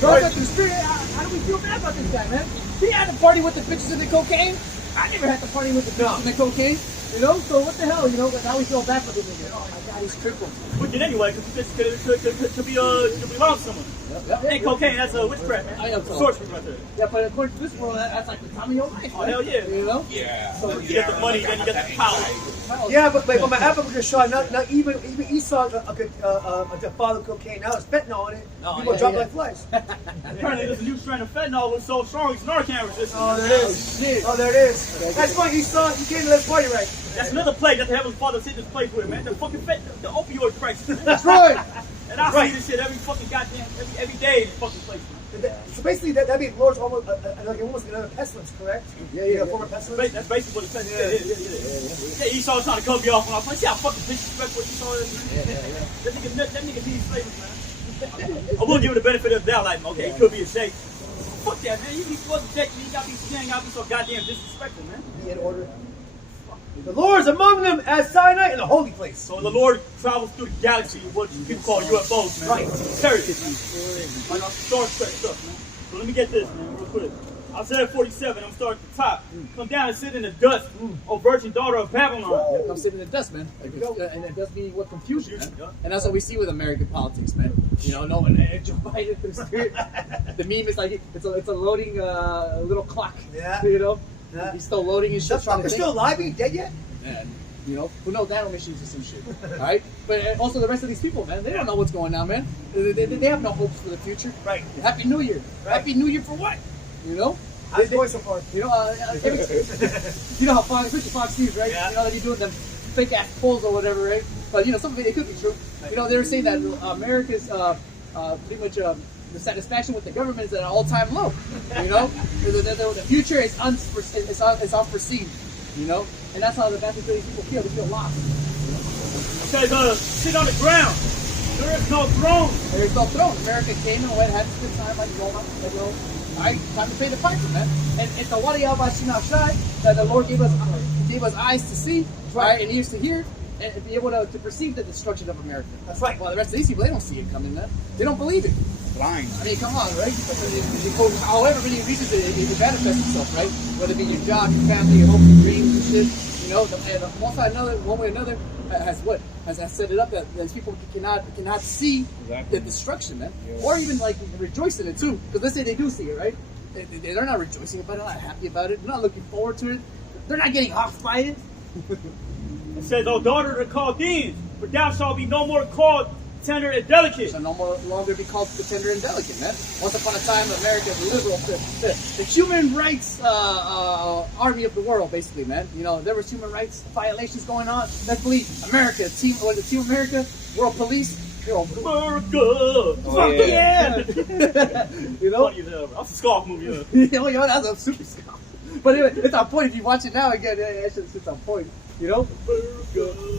Drugs at the spirit. How do we feel bad about this guy, man? He had a party with the bitches and the cocaine. I never had the party with the bitches and the cocaine. You know, so what the hell, you know, now we feel bad for the nigga. Oh my God, he's crippled. Wicked anyway, because could be wrong to someone. Yep. Ain't cocaine, that's a witchcraft, man. I know, so. Sorcery right there. Yeah, but according to this world, that's like the time of your life. Oh, hell yeah. You know? Yeah. So You get the money, then you get the power. Yeah, but my African shot, not even Esau the father cocaine. Now it's fentanyl in it. No, People yeah, drop yeah. like flies. Apparently, there's a new strain of fentanyl was so strong, it's Narcan resistant. Oh, there it is. Shit. Oh, there it is. That's why Esau, you can't let party right. That's another plague that the Heavenly Father sent this place with, man. The fucking the opioid crisis. That's right. And I Right. see this shit every fucking goddamn, every day in this fucking place, man. So basically, that means Lord's almost almost another pestilence, correct? Yeah. Former pestilence. That's basically what it says. Yeah, Esau trying to cut me off when I was like, see how fucking disrespectful Esau is, man? That nigga needs slavery, man. I will give it the benefit of the doubt, like, okay, he could be a shake. Fuck that, man. You wasn't shaking, you gotta be scared, you gotta be so goddamn disrespectful, man. In order. The Lord's among them as Sinai in the holy place. So the Lord travels through the galaxy, what people call UFOs, man. Right. Seriously. Like Star Trek stuff, man. So let me get this, man, real quick. Isaiah 47, I'm starting at the top. Come down and sit in the dust, O virgin daughter of Babylon. Yeah, come sit in the dust, man. And it does mean what confusion, man. And that's what we see with American politics, man. You know, no one, Joe Biden, the meme is like, it's a loading little clock. Yeah. You know? Yeah. He's still loading his shit. That fucker's still alive? He dead yet? And, you know, who knows nano machines or some shit, right? But also the rest of these people, man, they don't know what's going on, man. They have no hopes for the future. Right. Happy New Year. Right. Happy New Year for what? You know? How's it going so far? You know, you know how Richard Fox sees, right? Yeah. You know that he's doing them fake ass polls or whatever, right? But you know, some of it could be true. You know, they were saying that America's pretty much the satisfaction with the government is at an all-time low. You know, the future is unforeseen. You know, and that's how the vast majority of people feel. They feel lost. It says, sit on the ground. There is no throne. There is no throne. America came and went, had a good time, like going up, you know. All right, time to pay the piper, man. And it's the YAHAWASHI that the Lord gave us eyes to see, right, and ears to hear, and be able to perceive the destruction of America. That's right. Well, the rest of these people, they don't see it coming, man. They don't believe it. Blind. I mean, come on, right? However many reasons it manifests itself, right? Whether it be your job, your family, your hopes, your dreams, and shit. You know, one way or another, has set it up that these people cannot see the destruction, man, or even like rejoice in it too. Because let's say they do see it, right? They're not rejoicing about it, they're not happy about it, they're not looking forward to it, they're not getting off by it. It says, O daughter of the Chaldeans, for thou shalt be no more called tender and delicate. So no longer be called the tender and delicate, man. Once upon a time, America, the liberal, the human rights army of the world, basically, man. You know, there was human rights violations going on. Let's believe America, Team America, World Police. You know, America! Oh, yeah. You know? Funny as hell, bro. That's a scoff movie, Yo, that's a super scout. But anyway, it's on point. If you watch it now again, it's on point. You know?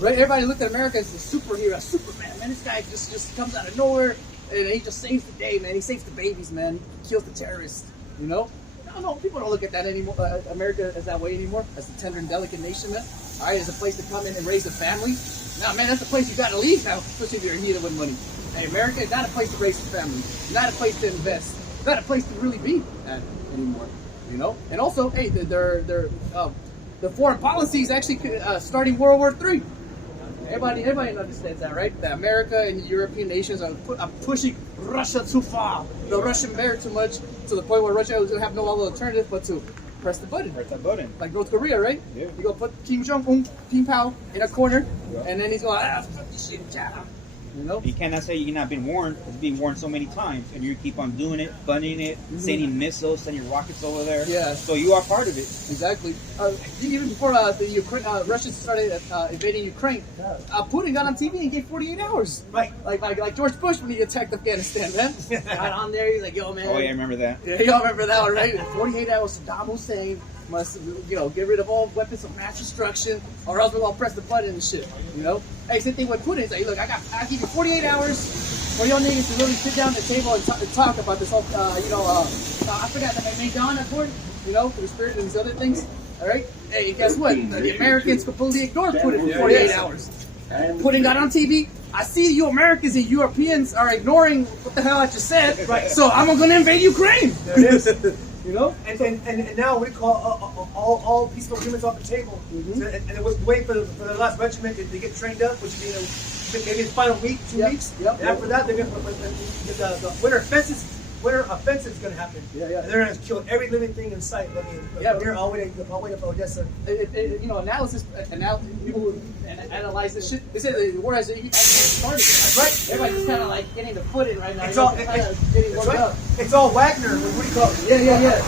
Right? Everybody looked at America as a superhero, a Superman, man. This guy just comes out of nowhere and he just saves the day, man. He saves the babies, man. He kills the terrorists. You know? No, people don't look at that anymore. America as that way anymore. As the tender and delicate nation, man. All right, as a place to come in and raise a family. Now, man, that's a place you got to leave now, especially if you're heated with money. Hey, America is not a place to raise a family. Not a place to invest. Not a place to really be at anymore. You know? And also, hey, the foreign policy is actually starting World War III. Everybody understands that, right? That America and the European nations are pushing Russia too far. The Russian bear too much to the point where Russia will have no other alternative but to press the button. Press that button. Like North Korea, right? Yeah. You go put Kim Jong-un, Ping Pao in a corner, and then he's going, fuck this shit, China. You know? You cannot say you're not been warned. It's being warned so many times, and you keep on doing it, funding it, sending missiles, sending rockets over there. Yeah. So you are part of it. Exactly. Even before the Russians started invading Ukraine, Putin got on TV and gave 48 hours. Right. Like George Bush when he attacked Afghanistan, man. Got on there, he's like, yo, man. Oh yeah, I remember that. Yeah, y'all remember that one, right? 48 hours, Saddam Hussein must, get rid of all weapons of mass destruction, or else we're gonna press the button and shit, you know? Hey, same thing with Putin. He's like, look, I give you 48 hours for y'all niggas to really sit down at the table and talk about this whole, I forgot that I made Don on board, for the spirit and these other things, all right? Hey, guess what? The Americans completely ignored Putin for 48 hours. Putin got on TV. I see you Americans and Europeans are ignoring what the hell I just said, right? So I'm gonna invade Ukraine. There it is. You know? And now we call all peaceful agreements off the table. Mm-hmm. And we're waiting for the last regiment to get trained up, which will be maybe the final week, 2 weeks. Yep. And after that, they're going to the winter offensive is going to happen. Yeah. And they're going to kill every living thing in sight. I mean, they're all the way up Odessa. You know, people who analyze this shit, they say the war hasn't even started yet. Right. Everybody's kind of like getting the foot in right now. It's all, getting warmed up. It's all Wagner. What do you call it? Yeah.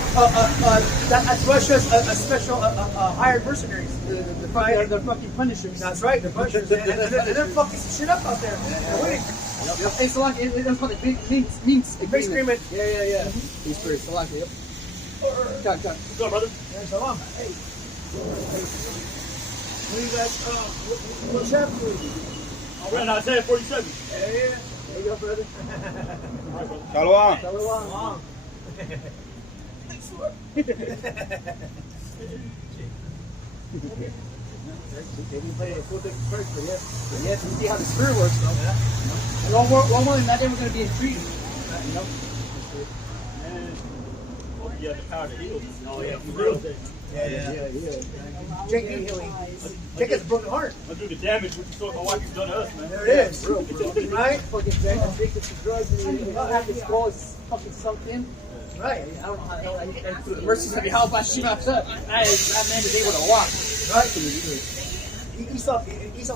That's Russia's special hired mercenaries. They're fucking punishers. That's right. They're punishers. and they're fucking some shit up out there. They're waiting. Yep. It's like it's called a big means agreement. Yeah. He's pretty select. Yep. Cut. What's up, brother? Yeah, so long. Hey. What do you guys? What chapter? We're in Isaiah 47. Yeah. There you go, brother. All right, brother. Shalom. Shalom. They didn't play a full big first, but yeah, to see how the spirit works though. Yeah. And one more than that, they were going to be intrigued. You know? Man. Oh, you have the power to heal. Oh, yeah. Yeah. Jake need healing. Jake has a broken heart. I'll do the damage with the sword my wife has done to us, man. There it is. Right? Fucking addicted to drugs and his skull is fucking sunk in. Right. I don't know how the hell and through the mercies of YAHAWASHI, that man is able to walk. Right. Esau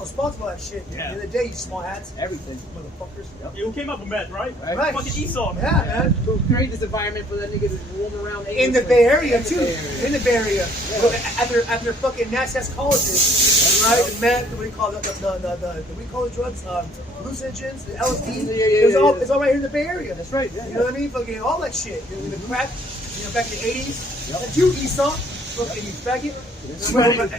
responsible for that shit. Yeah. In the day, you small hats. Everything. Motherfuckers. Yeah, who came up with meth, right? Right. Fucking Esau, man. Yeah, man. To create this environment for that nigga to roam around In the Bay Area, too. In the Bay Area. In the Bay Area. At their fucking NASA's colleges. Right? The meth, what do you call it? What do you call the drugs? Hallucinogens, the LSD. It's all right here in the Bay Area. That's right. You know what I mean? Fucking all that shit. The crack, back in the 80s. That's you, Esau. Fucking you faggot.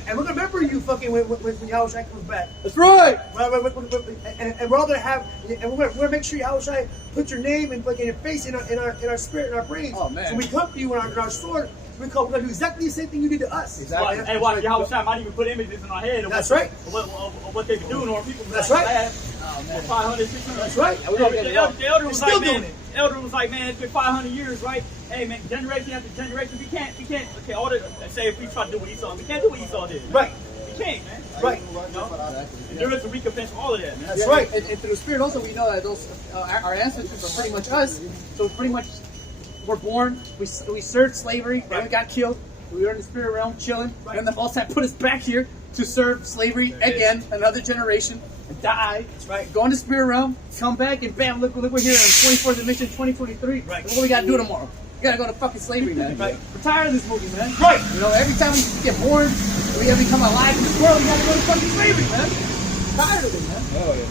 And we're gonna remember you fucking when YAHAWASHI comes back. That's right. And we're all gonna have, and we're gonna make sure YAHAWASHI put your name and fucking your face in our spirit, in our brains. Oh man. So we come to you in our sword. We're gonna do exactly the same thing you did to us. Exactly. Hey, watch YAHAWASHI might even put images in our head of That's what, right. of what they've been doing to our people. That's right. For 500, 600. That's right. The elder was Still like, doing man, it. the elder was like, man, it's been 500 years, right? Hey, man, generation after generation, we can't, okay, all the, let's say if we try to do what Esau, we can't do what Esau did. Right. We can't, man. Right. You know? And there is a recompense for all of that, man. That's right. And through the spirit also, we know that those our ancestors are pretty much us. So pretty much, we're born, we served slavery, and we got killed. We were in the spirit realm chilling, and the false had put us back here to serve slavery again, another generation, and die. That's right. Go in the spirit realm, come back, and bam, look, we're here on 24th edition 2023. Right. And what we gotta do tomorrow? We gotta go to fucking slavery, man. Right. We're tired of this movie, man. Right. You know, every time we get born, we gotta become alive in this world, we gotta go to fucking slavery, man. Tired of it, man. Oh, yeah.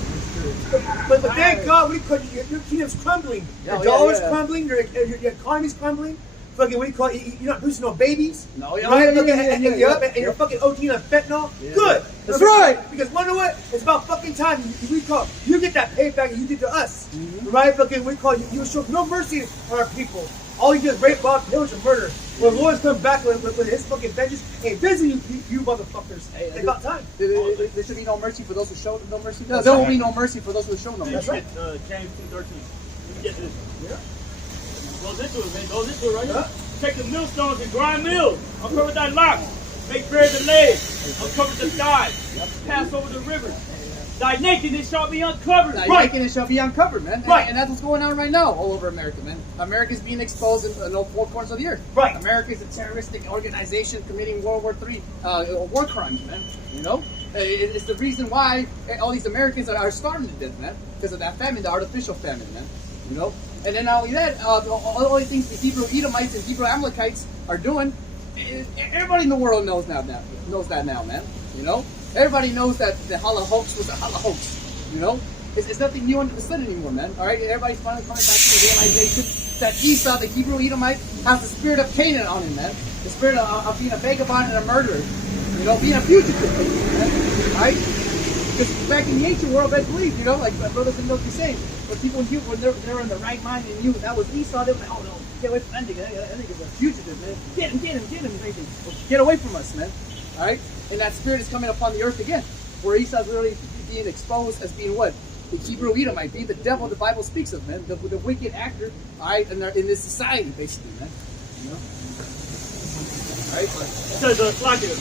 But thank God, your kingdom's crumbling. Your dollar's crumbling. Your economy's crumbling. Fucking, what do you call it? You're not producing no babies. No, yeah, right? yeah. And you're fucking ODing on fentanyl. Yeah. Good. That's right. Because wonder what? It's about fucking time. You get that payback that you did to us. Right? Fucking, we call you show no mercy on our people. All you do is rape, rob, pillage, and murder. When the Lord's come back with his fucking vengeance, ain't visiting you motherfuckers. It's about time. There should be no mercy for those who show no mercy. There will be no mercy for those who show no mercy. That's right. James 2:13. Let me get this. Yeah. Goes into it, man. Goes into it right here. Take the millstones and grind mills. Uncover thy locks. Make bare the legs. Uncover the thighs. Pass over the rivers. Thy nakedness shall be uncovered. Thy Right. nakedness shall be uncovered, man. Right. And that's what's going on right now all over America, man. America's being exposed in all four corners of the earth. Right. America is a terroristic organization committing World War III war crimes, man. You know? It's the reason why all these Americans are starving to death, man. Because of that famine, the artificial famine, man. You know? And then not only that, all the things the Hebrew Edomites and Hebrew Amalekites are doing, everybody in the world knows that now, man. You know? Everybody knows that the Holocaust was a Holocaust. You know? It's nothing new under the sun anymore, man. Alright? Everybody's finally coming back to the realization that Esau, the Hebrew Edomite, has the spirit of Canaan on him, man. The spirit of being a vagabond and a murderer. You know, being a fugitive, man. Alright? Because back in the ancient world, they believed, you know, like my brothers and sisters saying, when people knew, when they're in the right mind and knew that was Esau, they were like, oh no, get away from that nigga. That nigga's a fugitive, man. Get him. Get away from us, man. Alright? And that spirit is coming upon the earth again, where Esau's really being exposed as being what? The Hebrew Edomite, being the devil the Bible speaks of, man. The wicked actor, alright, in this society, basically, man. You know? Right? It says, like it.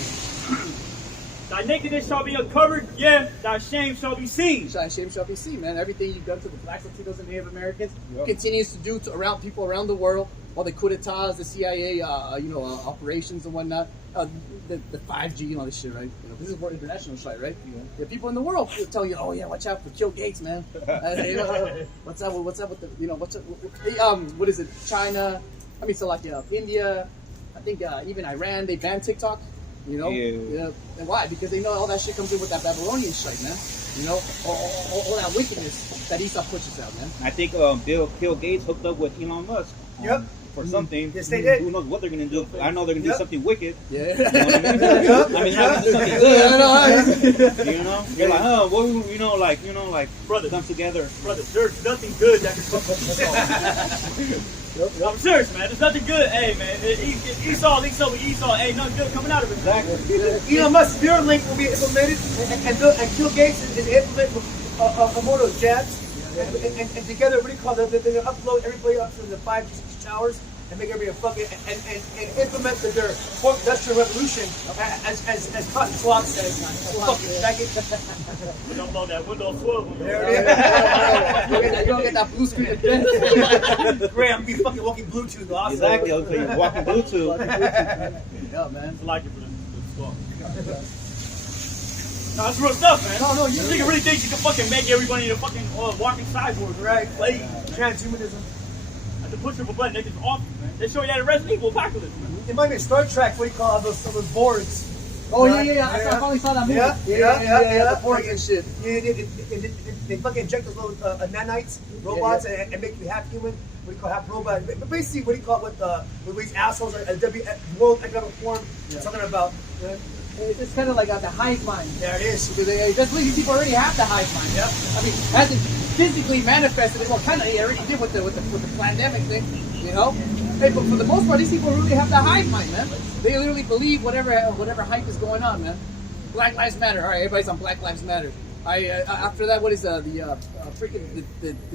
Thy nakedness shall be uncovered, yeah, thy shame shall be seen. Shame shall be seen, man. Everything you've done to the blacks, Latinos, and Native Americans continues to do to around people around the world. All the coup d'etats, the CIA, operations and whatnot, the 5G, this shit, right? This is more international shit, right? Yeah, people in the world will tell you, oh yeah, watch out for Bill Gates, man. What's up with the, what is it? China? I mean, so like India. I think even Iran, they banned TikTok. Yeah. And why? Because they know all that shit comes in with that Babylonian shit, man. All that wickedness that Esau pushes out, man. I think Bill Gates hooked up with Elon Musk. For something. Yes, they did. Who knows what they're going to do? I know they're going to do something wicked. Yeah. You know what I mean? I mean, not do something good. You're like, like, brother, come together. Brother, there's nothing good that can I'm serious, man. There's nothing good. Hey, man. Esau, ain't nothing good coming out of it. Exactly. Elon Musk's Neuralink will be implemented, and Bill Gates is implementing a motor jabs. And together, what do you call it? They're going to upload everybody up to the 5G towers and make everybody a fucking and implement their fourth industrial revolution as Cotton Swab says. Fucking faggot. We don't blow that Windows 12. There it is. You don't get that blue screen of death. Great, I'm gonna be fucking walking Bluetooth. Awesome. Exactly. Okay, walking Bluetooth. Yeah, man. I like it for the squad. No, it's real stuff, man. No, you nigga really thinks you can fucking make everybody into fucking walking cyborgs, Right. Play. Transhumanism. At the push of a button, they just off, man. They show you that in Resident Evil Apocalypse, man. It might be Star Trek. What do you call those boards? Oh yeah. I finally saw that movie. Yeah. The boards and shit. They fucking inject those little nanites, robots, and make you half human. What do you call half robot? But basically, what do you call it with these assholes at World Economic Forum talking about? It's kind of like the hive mind. There it is. Because they just believe people already have the hive mind. Yep. I mean, hasn't physically manifested it. Well, kind of they already did with the pandemic thing, Hey, but for the most part, these people really have the hive mind, man. They literally believe whatever hype is going on, man. Black Lives Matter. All right, everybody's on Black Lives Matter. After that, what is the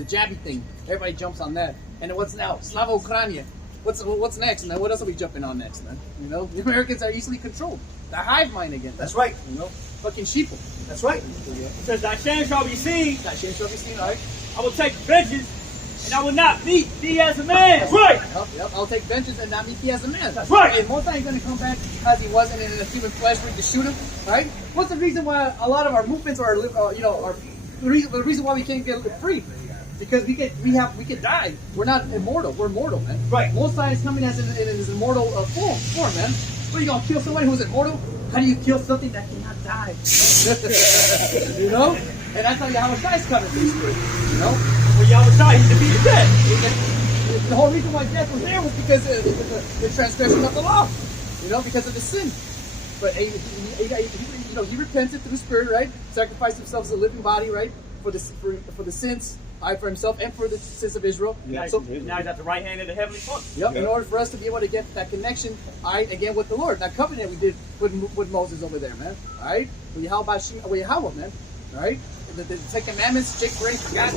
jabby thing? Everybody jumps on that. And then what's now? Slava Ukraine. What's next, man? What else are we jumping on next, man? The Americans are easily controlled. The hive mind again. That's right. Fucking sheeple. That's right. It says, thy shame shall be seen. That shit shall be seen, all right? I will take vengeance, and I will not meet thee as a man. That's right. Yep. I'll take vengeance and not meet thee as a man. That's right. And most times he's going to come back as he wasn't in a human flesh for to shoot him, right? What's the reason why a lot of our movements are the reason why we can't get free? Because we can die. We're not immortal. We're mortal, man. Right. Most times coming as in his immortal form, man. What, are you gonna kill somebody who's immortal? How do you kill something that cannot die? And that's how Yahawashi is coming through spirit. Well, Yahawashi, he defeated death. The whole reason why death was there was because of the transgression of the law. Because of the sin. But he repented through the spirit, right? Sacrificed himself as a living body, right? For the sins. For himself and for the sins of Israel. Yeah, so now he's at the right hand of the heavenly Father. Yep. In order for us to be able to get that connection, again with the Lord, that covenant we did with Moses over there, man. All right, with Yahawah, man. All right, the 10 Commandments, Jake already forgot.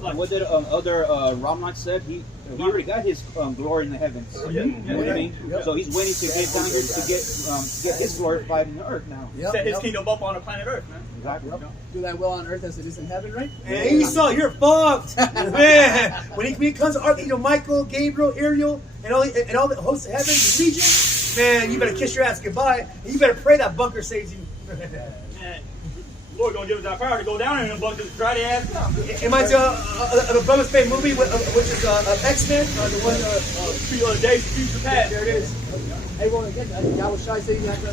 Like what did other Ramnach said? He already got his glory in the heavens. You know what I mean? So he's waiting to get down here to get his glorified in the earth now. Set his kingdom up on the planet Earth, man. Exactly. Do that well on earth as it is in heaven, right? Hey, Esau, you're fucked, man. When he comes to Archangel Michael, Gabriel, Ariel, and all the hosts of heaven, the legion, man, you better kiss your ass goodbye, and you better pray that bunker saves you. The Lord gonna give us that power to go down there and bunker to try to ass down. It reminds you of a Brother's Bay movie, which is X-Men, the one Days of Future Past. there it is. Hey, well, again, Yahawashi said you have to.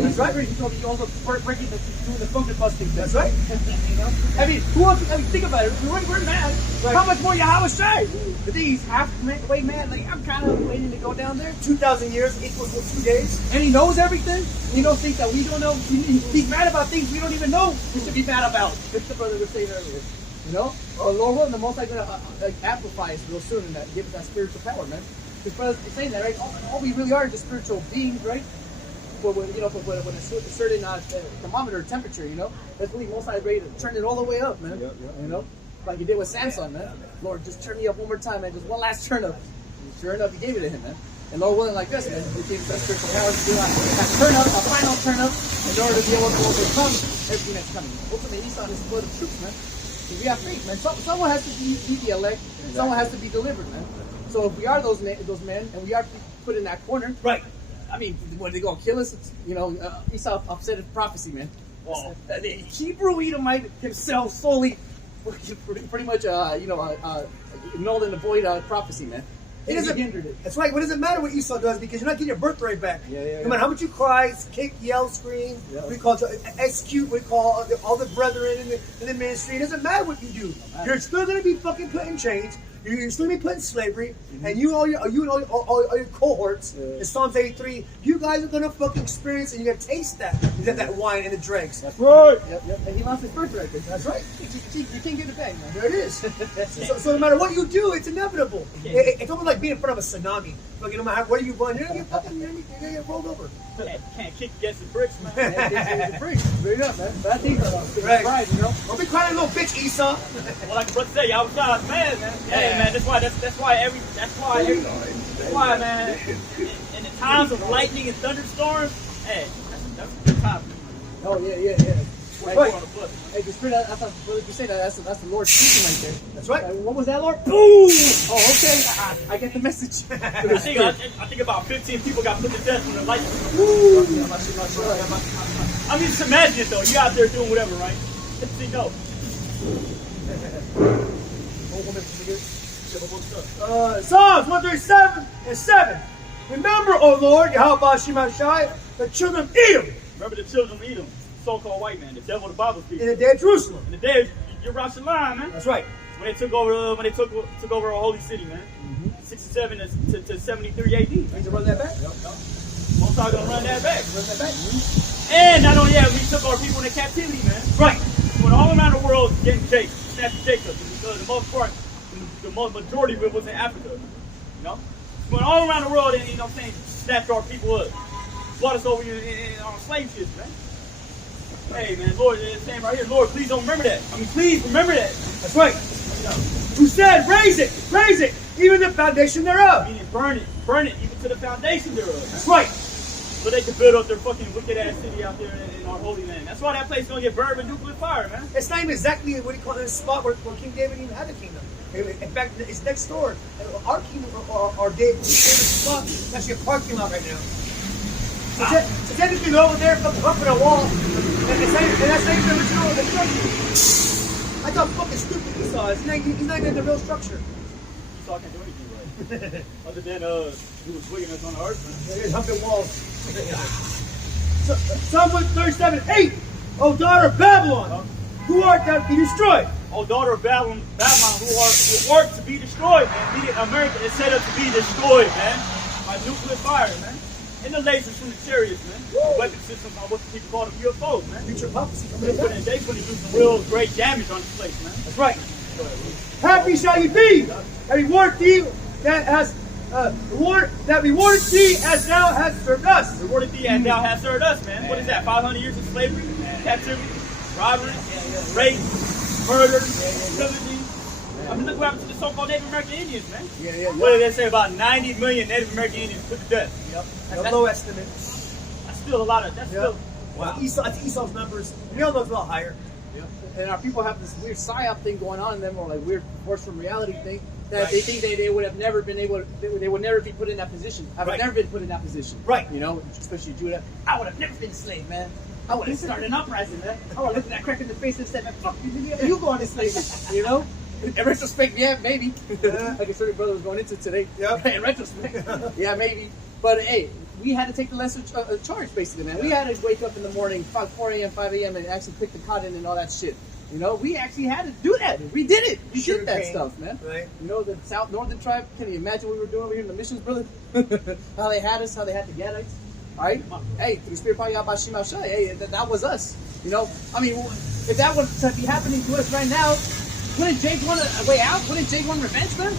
That's right. You told me you also doing the bunker busting. That's right. I mean, who else? Think about it. We're mad. Right. How much more Yahawashi? But he's halfway mad. Like, I'm kind of waiting to go down there. 2,000 years equals 2 days. And he knows everything. He knows things that we don't know. He's mad about things we don't even know we should be mad about. That's the brother was saying earlier. Or Lord willing, the Most High going to amplify us real soon and give us that spiritual power, man. Because brothers are saying that, right? All we really are just spiritual beings, right? But when a certain thermometer temperature, let's believe Most High is ready to turn it all the way up, man. Like you did with Samson, man. Lord, just turn me up one more time, man. Just one last turn up. Sure enough, he gave it to him, man. And Lord willing, like this, man, he gave us that spiritual power to do that turn up, a final turn up, in order to be able to overcome everything that's coming. Ultimately, Esau and his blood of troops, man. Because we have faith, man. Someone has to be the elect, and someone has to be delivered, man. So if we are those men, and we are put in that corner, Right. I mean, when they gonna kill us, you know, Esau upset at prophecy, man. Wow. The Hebrew Edomite himself solely, pretty much, nulled and avoid prophecy, man. It doesn't, hindered it. that's right. What does it matter what Esau does? Because you're not getting your birthright back. No matter how much you cry, kick, yell, scream, we call it execute, we call all the brethren in the ministry. It doesn't matter what you do. You're still going to be fucking put in chains. You're still going to be put in slavery. And you and all your cohorts in Psalms 83, you guys are going to fucking experience and you're going to taste that wine and the dregs. That's right. Yep. And he lost his birthright. That's right. You can't get it back, man. There it is. so no matter what you do, it's inevitable. It's almost like being in front of a tsunami. Like, no matter where you run, you're going to get rolled over. Can't kick against the bricks, man. Very enough, man. Bad things are Right. pride, you know. Don't be crying, little bitch, Esau. Well, like the brother said, YAHAWASHI, man. Hey, man, that's why, man, in the times of lightning and thunderstorms, hey, that's a good time. Oh, yeah. Right. Hey, the spirit, I thought, what did you say? That's the Lord speaking right there. That's right. What was that, Lord? Boom! Oh, okay. I get the message. I think about 15 people got put to death when the lightning. I mean, just imagine it, though. You out there doing whatever, right? Let's see, go. Psalms 137 and 7. Remember, O Lord, YAHAWASHI, the children of Edom, Remember the children of Edom, so-called white man, the devil of the Bible speaks. in the day of Jerusalem. In the day of YAHAWASHI, man. That's right. When they took over our holy city, man. 67 to 73 AD. Need to run that back? Most are gonna run that back. And not only that, we took our people into captivity, man. Right. When all around the world getting chased, snatching Jacob, because the most part, the majority of it was in Africa. You know? When all around the world, you know what I'm saying, snatched our people up. Brought us over on slave ships, man. Hey, man, Lord, it's saying right here, Lord, please don't remember that. I mean, please remember that. That's right. Who said, raise it, even the foundation thereof. Meaning burn it, even to the foundation thereof. That's right. So they can build up their fucking wicked-ass city out there in our holy land. That's why that place is going to get burned with nuclear fire, man. It's not even exactly what he called it, a spot where King David even had a kingdom. In fact, it's next door. Our kingdom, our David's spot, is actually a parking lot right now. So technically, they're over there, fucking up in a wall, and that's not even the original structure. I thought fucking stupid Esau is. He's not even in the real structure. Esau can't do anything right. Other than he was wickedness on the earth, man. There's humping walls. Psalm 137, 8. O daughter of Babylon, who art thou to be destroyed? Oh, daughter of Babylon, who art to be destroyed, man. Meaning America is set up to be destroyed, man, by nuclear fire, man. And the lasers from the chariots, man. The weapon systems on what the people call them UFOs, man. Future prophecy. They're going to do some real great damage on this place, man. That's right. Happy shall you be that reward thee that rewarded thee as thou hast served us. Rewarded thee as thou hast served us, man. What is that? 500 years of slavery, captivity, robbery, rape, murder, pillaging. I mean, look what happened to the so-called Native American Indians, man. What did they say? About 90 million Native American Indians put to death. Yep. That's low estimate. That's still a lot of. That's still. Wow. That's Esau's numbers. We all know it's a lot higher. And our people have this weird psyop thing going on in them, or like weird force from reality thing, that they think they would have never been able to, they would never be put in that position. I've never been put in that position. Right. You know, especially Judah. I would have never been a slave, man. I would have started an uprising, man. I would have looked at that crack in the face and said, man, fuck you go on this slave. You know? In retrospect, yeah, maybe. Like a certain brother was going into today. Yeah. In retrospect, yeah, maybe. But hey, we had to take the lesser charge, basically, man. We had to wake up in the morning, 4 a.m., 5 a.m., and actually pick the cotton and all that shit. You know, we actually had to do that. We did it. We did that stuff, man. Right. You know, the South Northern tribe, can you imagine what we were doing over here in the missions, brother? How they had us, how they had the Gadites. All right? Hey, through the spirit of YAHAWASHI, hey, that was us. You know, I mean, if that was to be happening to us right now, wouldn't Jake want a way out? Wouldn't Jake want revenge, man?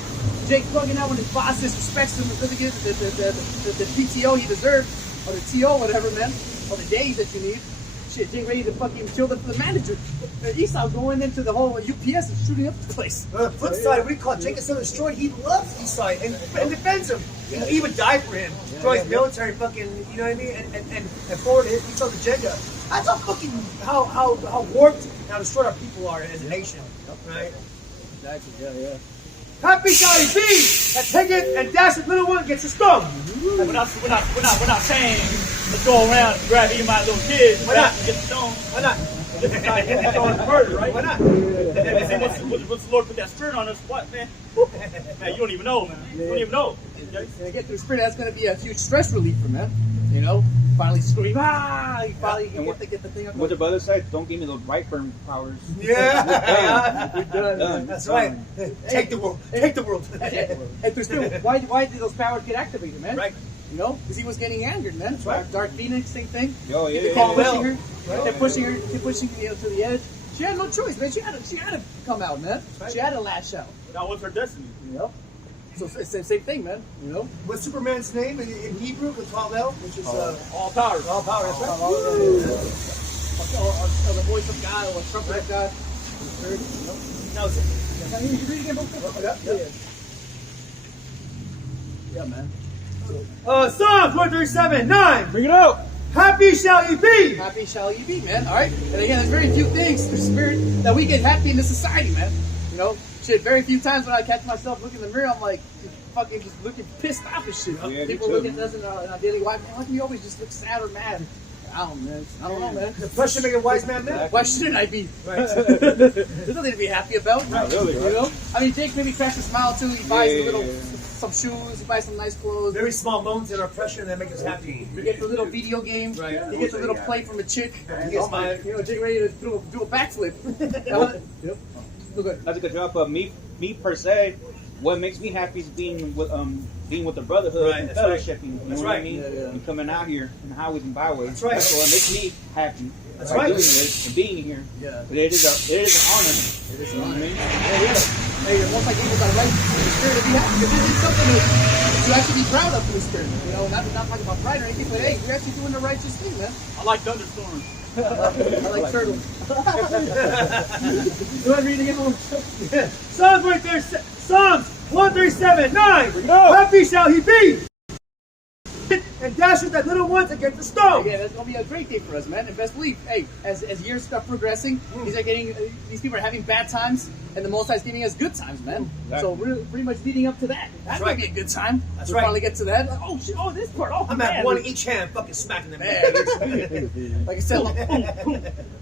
Jake bugging out when his boss disrespects him and doesn't get the PTO he deserves, or the TO, whatever, man, or the days that you need. shit, getting ready to fucking kill the manager. Esau going into the whole UPS and shooting up the place. On the flip side, we call Jacob so destroyed. He loves Esau and defends him. He would die for him. Join his military, fucking, you know what I mean, and forward Esau's agenda. That's how fucking how warped and how destroyed our people are as a nation, right? Exactly. Yeah. Happy shall he be that taketh and dasheth little one against a stone. We're not saying let's go around and grab any of my little kids. Why not? Get stoned. Why not? This is not murder, right? Why not? Once the Lord put that spirit on us, what, man? Man, you don't even know, man. You don't even know. And get through spirit, that's going to be a huge stress reliever, man. You know, finally scream, you finally get the thing up. What the brother said, don't give me those right burn powers. Yeah. We're done. That's right. Take the world. Take the world. And through spirit, why did those powers get activated, man? Right. You know, because he was getting angered, man. That's right. Dark Phoenix, same thing. Oh, yeah, Kept pushing her. Kept pushing her, to the edge. She had no choice, man. She had to come out, man. Right. She had to lash out. That was her destiny. You know. So it's the same thing, man. You know. What's Superman's name in Hebrew with 12L, which is All power. all power. That's right. The voice of God or trumpet of God. Now, is it? Can you read again, book? Yeah, man. Psalms 137:9. Bring it out. Happy shall you be. Happy shall you be, man. All right. And again, there's very few things through spirit that we get happy in this society, man. You know, shit. Very few times when I catch myself looking in the mirror, I'm like, fucking just looking pissed off and shit. Yeah, People me too. look at us in our daily life, man. Why do we always just look sad or mad? I don't know, man. The pressure make a wise man mad. Why shouldn't I be? Right. There's nothing to be happy about. Not really, You know? I mean, Jake maybe cracks a smile too. He buys some shoes, he buys some nice clothes. Very small moments in our pressure that make us happy. He gets a little video game. Right. He gets a little play from a chick. He gets mine. You know, Jake ready to do a backflip. Yep. Look good. That's a good job. But me per se, what makes me happy is being with the brotherhood Right, and that's right. fellowshipping. You That's know right. what I mean? Yeah. And coming out here in the highways and byways. That's right. That's what makes me happy. That's by right. doing this and being here. Yeah. But it is an honor. It is You know what I mean? Hey, most like people got right in the spirit to be happy. This is something to actually be proud of in the spirit. You know, not talking about pride or anything, but hey, we're actually doing the righteous thing, man. I like thunderstorms. I like turtles. Do I read again? Psalms 137:9. Happy shall he be. And dasheth that little ones against the stone. Yeah, that's gonna be a great day for us, man. And best believe, hey, as years start progressing, these people are having bad times, and the Most High is giving us good times, man. Exactly. So we're pretty much leading up to that. That's right. gonna be a good time. That's we'll right. finally get to that. Like, oh shit! Oh, this part. Oh, I'm man. at one in each hand, fucking smacking them. Man, like I said, like,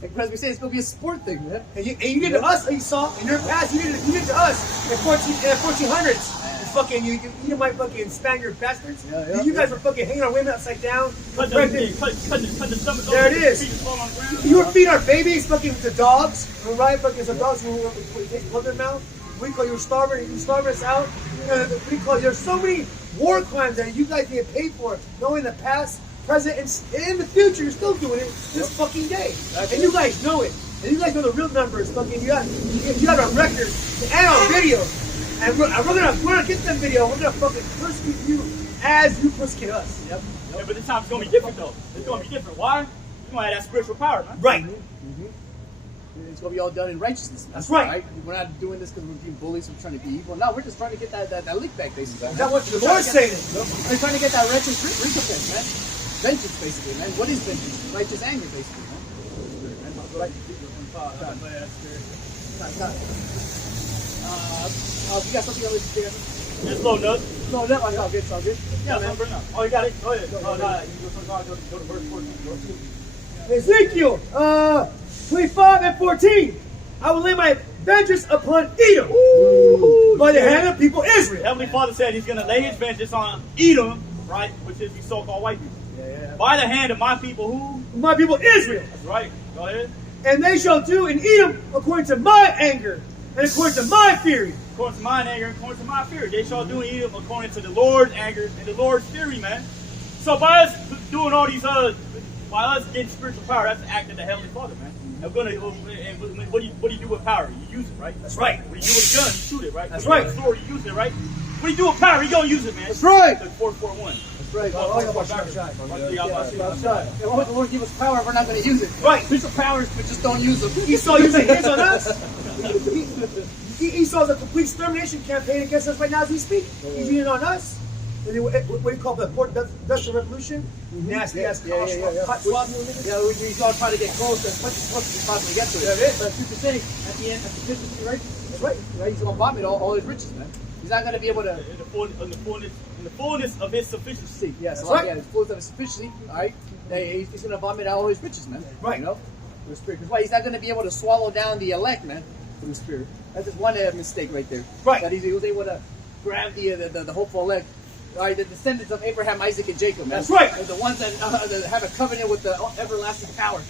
like Presby said, it's gonna be a sport thing, man. And you did to us, Esau, in your past, you did to us in 1400s. Fucking you might fucking Spaniard bastards. Yeah. You guys were fucking hanging our women upside down. Cut the stomach. There it is. Feet fall on the ground. You were feeding our babies, fucking the dogs, right? Fucking some dogs who take blood in their mouth. We call you starving. You starving us out. We call there's so many war crimes that you guys get paid for, knowing the past, present, and in the future. You're still doing it this fucking day, and you guys know it. And you guys know the real numbers. Fucking you got a record and on video. And we're gonna get them video. We're gonna fucking persecute you as you persecute us. Yep. Yeah, but this time it's gonna be different though. It's gonna be different. Why? You're gonna have that spiritual power, man. Right. It's gonna be all done in righteousness. Man. That's right. We're not doing this because we're being bullies. We're trying to be evil. No, we're just trying to get that lick back, basically. Is that what the Lord's saying? We're trying to get that righteous recompense, man. Vengeance, basically, man. What is vengeance? Righteous anger, basically, man. You got something else to say? Just load up. No, that one's all good. It's all good. Yeah, man. Oh, you got it? Go ahead. Oh, no, you go to verse 14. Go to Ezekiel 25:14. I will lay my vengeance upon Edom by the hand of people Israel. Heavenly Father said he's going to lay his vengeance on Edom, right, which is these so-called white people. By the hand of my people who? My people Israel. That's right. Go ahead. And they shall do in Edom according to my anger and according to my fury. According to mine anger, according to my fury. They shall do in Edom according to the Lord's anger and the Lord's fury, man. So by us doing all these by us getting spiritual power, that's the act of the Heavenly Father, man. And what do you do with power? You use it, right? That's right. What do you do with a gun? You shoot it, right? That's What do you right. do with a sword? You use it, right? What do you do with power? You gonna use it, man. That's right. Like 441. That's That's right. Oh, yeah, watch out. Yeah, why would the Lord give us power if we're not going to use it? Right. Spiritual powers, but just don't use them. Esau using his on us. Esau's a complete extermination campaign against us right now as we speak. He's using it on us. And then, what do you call the Industrial Revolution? Nasty ass hot swap. Yeah, he's all trying to get close as much as possible to get to it. That is. But Scripture saying at the end, at the 50, right? That's right. Right, he's going to vomit all his riches, man. He's not going to be able to. In the fullness of his sufficiency. Yeah, so That's right. yeah, his fullness of his sufficiency. All right, he's going to vomit out all his riches, man. Right. You know, through the Spirit. Because why? He's not going to be able to swallow down the elect, man, through the Spirit. That's just one mistake right there. Right. That he was able to grab the hopeful elect. All right, the descendants of Abraham, Isaac, and Jacob, man. That's right. The ones that have a covenant with the everlasting power.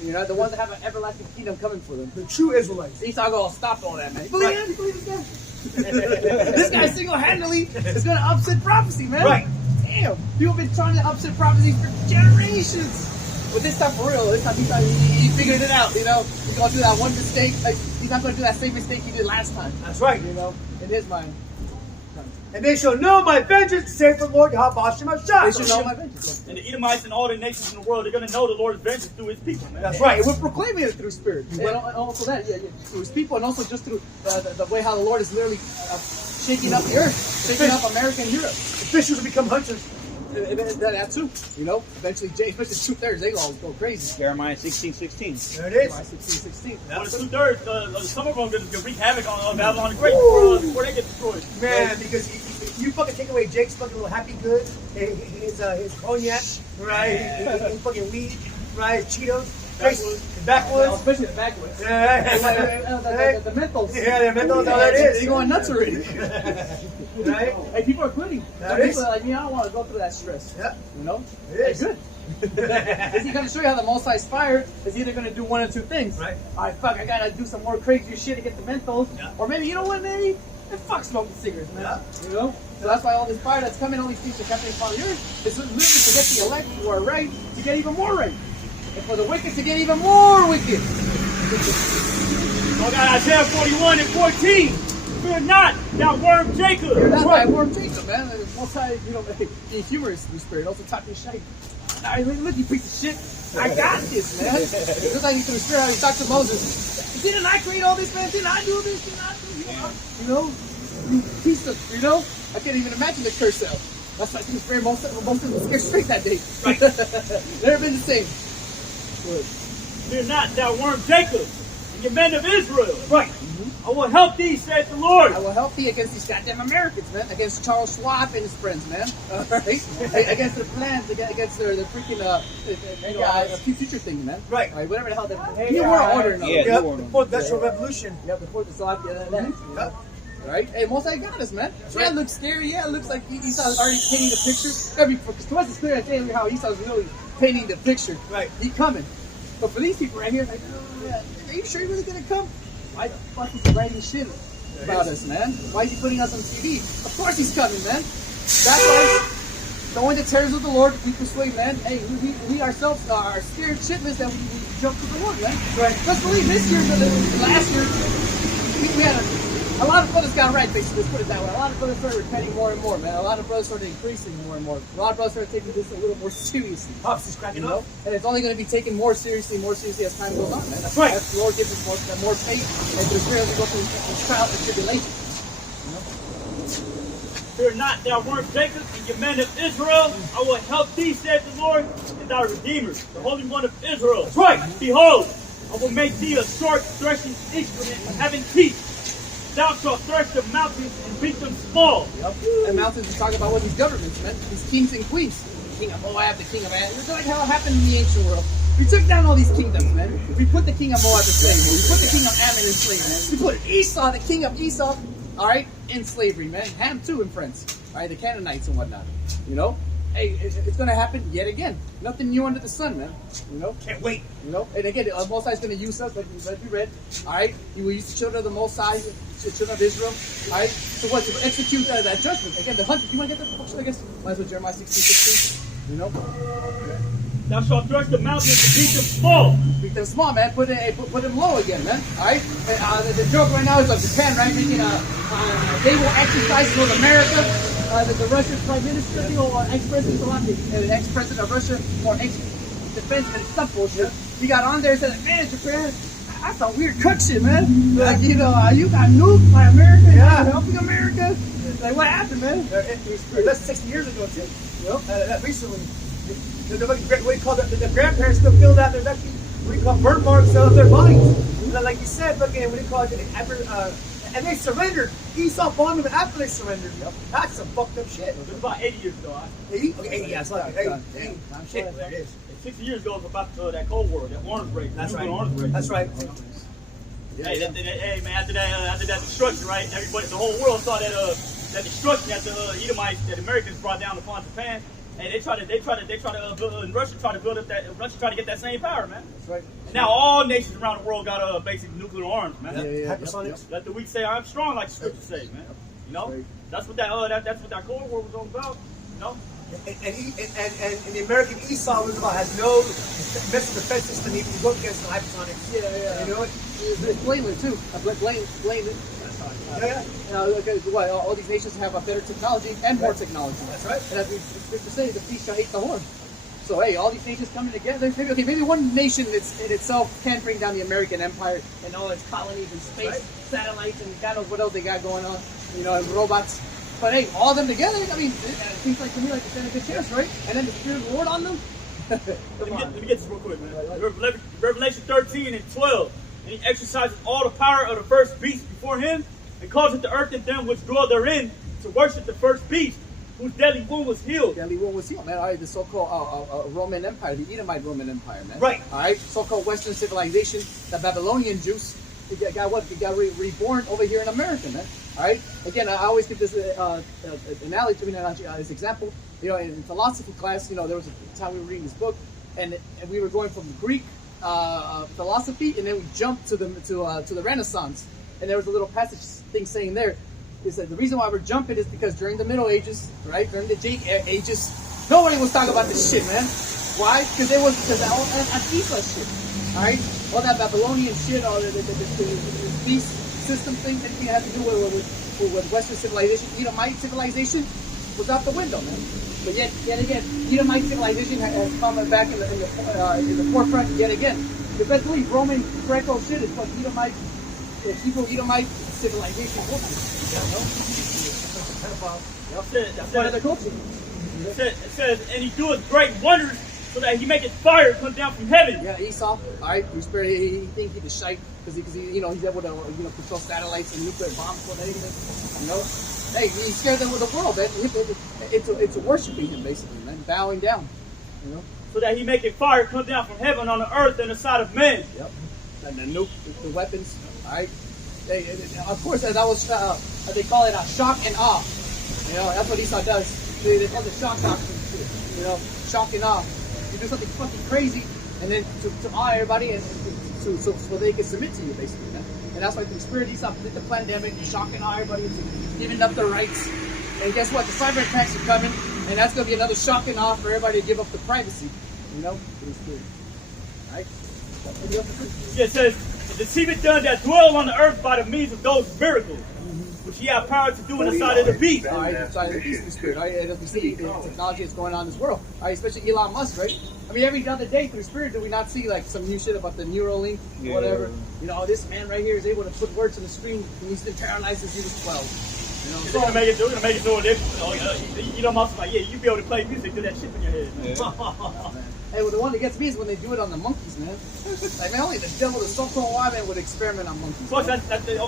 You know, the ones that have an everlasting kingdom coming for them. The true Israelites. Esau go, stop all that, man. You believe that? You believe this guy? This guy single-handedly is going to upset prophecy, man. Right. Damn. People have been trying to upset prophecy for generations. But this time, for real, this time he figured it out, you know. He's going to do that one mistake. Like, he's not going to do that same mistake he did last time. That's right. You know, in his mind. And they shall know my vengeance, saith the Lord YAHAWASHI. They should know my vengeance. And the Edomites and all the nations in the world are going to know the Lord's vengeance through his people, man. That's right. And we're proclaiming it through Spirit. But also that, through his people, and also just through the way how the Lord is literally shaking up the earth, shaking up America and Europe. Officials will become hunters. And that too, you know. Eventually, especially 2/3, they all go crazy. Jeremiah 16:16. There it is. 16. Well, the 2/3, some of them are going to wreak havoc on Babylon the Great before they get destroyed. Man, because you fucking take away Jake's fucking little happy good, his cognac, right? His fucking weed, right? His Cheetos, backwoods. Especially the backwoods. Yeah, The menthols. the menthols, all that is. They're going nuts already. Right? Hey, people are quitting. That Some is. people are like me, I don't want to go through that stress. Yeah. You know? It is. Hey, good. Is he going to show you how the Most High's fire is either going to do one of two things? Right. All right, fuck, I got to do some more crazy shit to get the menthols. Yeah. Or maybe, you know what, maybe? Fuck smoking cigarettes, man. Yeah. You know? So that's why all this fire that's coming, all these things that are happening upon the earth, is literally to get the elect who are right to get even more right. And for the wicked to get even more wicked. So I got Isaiah 41 and 14. Fear not, thou worm Jacob. That's why I worm Jacob, man. Most High, you know, being humorous in the spirit, also talking shit. Alright, look, you piece of shit. I got this, man. Just like through the spirit, how he talked to Moses. Didn't I create all this, man? Didn't I do this? Didn't I do this? You know? Piece of, you know? I can't even imagine the curse out. That's why through the spirit, most of them scared straight that day. Right. Never been the same. Fear not, thou worm Jacob, and your men of Israel. Right. I will help thee, saith the Lord. I will help thee against these goddamn Americans, man. Against Charles Schwab and his friends, man. Alright? Against their plans, against their freaking, future thing, man. Right. Alright, whatever the hell that New World Order, no. Yeah. Yep. The Fourth Industrial Revolution. Yeah, before the Soviet, that. Yep. Right? Hey, Most High got us, man. Yeah, right. it looks scary. Yeah, it looks like Esau's already painting the picture. Because to us, it's clear, I tell you how Esau's really painting the picture. Right. He coming. But for these people right here, like, are you sure you're really gonna come? Why the fuck is he writing shit about us, man? Why is he putting us on TV? Of course he's coming, man. That's why knowing the terrors of the Lord, we persuade, man. Hey, we ourselves are scared shitless that we jump to the Lord, man. Right. Let's believe this year, last year, we had a lot of brothers got right, basically. Let's put it that way. A lot of brothers started repenting more and more, man. A lot of brothers started increasing more and more. A lot of brothers started taking this a little more seriously. Pops is cracking You know? up. And it's only going to be taken more seriously as time goes on, man. That's right. As the Lord gives us more faith, and through spirit we go through trials and tribulations. Fear not, thou worm Jacob, and your men of Israel. I will help thee, saith the Lord, and thy Redeemer, the Holy One of Israel. That's right. Behold, I will make thee a short threshing instrument having teeth. Thou shalt thresh the mountains and beat them small. Yep. And mountains is talking about what these governments, man. These kings and queens. The king of Moab, the king of Ammon. It's like how it happened in the ancient world. We took down all these kingdoms, man. We put the king of Moab in slavery. We put the king of Ammon in slavery. We put Esau, the king of Esau, all right, in slavery, man. Ham too, and friends. All right, the Canaanites and whatnot. You know? Hey, it's going to happen yet again. Nothing new under the sun, man. You know? Can't wait. You know? And again, the Most High is going to use us, like we read. All right? He will use the children of the Most High, the children of Israel. All right? So what? To execute that judgment. Again, the hundred. You want to get the book? I guess might as well Jeremiah 16:16. You know? Thou shalt thresh the mountains and beat them small. Beat them small, man. Put them low again, man. All right? The joke right now is like Japan, right? Making naval exercises with America. the Russian Prime Minister, or ex-president, ex-president of Russia, or ex-defense minister, some bullshit. He got on there and said, man, Japan, that's some weird cook shit, man. Like, you know, you got nuked by America, yeah, helping America. Like, what happened, man? That's 60 years ago, too. Yep. Recently. What do you call the grandparents still feel that there's actually what do you call burn marks on their bodies. And like you said, fucking, what do you call it? And they surrendered. Esau bombed them after they surrendered. Yep. That's some fucked up shit. It was about 80 years ago. 80? Okay, 80, yeah, it's like 80. Shit, there it is. 60 years ago, it was about that Cold War, that orange break. That's right. Orange break. That's right. Hey, hey, man, after that destruction, right? Everybody, the whole world saw that destruction that the Edomites, that Americans brought down upon Japan. And they try to and Russia tried to build up that, Russia tried to get that same power, man. That's right. And now all nations around the world got basic nuclear arms, man. Hypersonics. Let the weak say, I'm strong, like the scriptures say, man. You know? That's what that Cold War was all about, you know? And the American Esau was about has no missile defense system even to go against the hypersonics. Yeah. You know, it's blatant too. Blatant. Yeah. Okay, what, all these nations have a better technology and more technology. That's right. And as we say, the beast shall hate the horn. So hey, all these nations coming together. Maybe one nation in itself can bring down the American empire and all its colonies and space satellites and God knows what else they got going on. You know, and robots. But hey, all of them together. I mean, it seems like to me like they stand a good chance, right? And then the Spirit of the Lord on them. Let me get this real quick, man. Revelation 13 and 12. And he exercises all the power of the first beast before him, and causeth the earth and them which dwell therein to worship the first beast, whose deadly wound was healed. Deadly wound was healed, man. All right, the so-called Roman Empire, the Edomite Roman Empire, man. Right. All right, so-called Western civilization, the Babylonian Jews, they got reborn over here in America, man. All right. Again, I always give this analogy to me, this example. You know, in philosophy class, you know, there was a time we were reading this book, and we were going from Greek philosophy, and then we jumped to the Renaissance, and there was a little passage thing saying there. It said the reason why we're jumping is because during the Middle Ages, right, during the Ages, nobody was talking about this shit, man. Why? Because all that Esau shit, all right, all that Babylonian shit, all the beast system thing, anything that had to do with Western civilization, Edomite civilization, was out the window, man. But yet again, Edomite civilization has come back in the forefront yet again. The best believe Roman Greco shit is what Edomite, Hebrew Edomite civilization was. That's part of the culture. It says, and he doeth great wonders, so that he maketh fire come down from heaven. Yeah, Esau. All right, he think he's the shite because he, he's able to control satellites and nuclear bombs or anything. You know. Hey, he scared them with the world, man. It's worshiping him, basically, man. Bowing down, you know. So that he make a fire come down from heaven on the earth and the side of men. Yep. And the nuke, the weapons, all right. Of course, that was, they call it a shock and awe. You know, that's what Esau does. They call it shock doctrine, you know, shock and awe. You do something fucking crazy, and then to awe everybody, and so they can submit to you, basically, man. And that's why through Spirit Esau did the pandemic, shocking all everybody into giving up their rights. And guess what? The cyber attacks are coming, and that's going to be another shock and awe for everybody to give up the privacy, you know, through Spirit. All right? It says, deceiveth them that dwell on the earth by the means of those miracles, which ye have power to do in the side of the beast. All right, the side of the beast, the Spirit. All right, as we see, the technology is going on in this world. All right, especially Elon Musk, right? I mean, every other day through Spirit, do we not see like some new shit about the Neuralink, or whatever? You know, this man right here is able to put words on the screen, and he's been paralyzed since he was 12. You know, they're gonna make it do it. You know, Musk's like, yeah, you be able to play music, do that shit in your head, man. Yeah. Hey, well, the one that gets me is when they do it on the monkeys, man. Like, man, only the devil, the so-called wild man would experiment on monkeys. Plus, they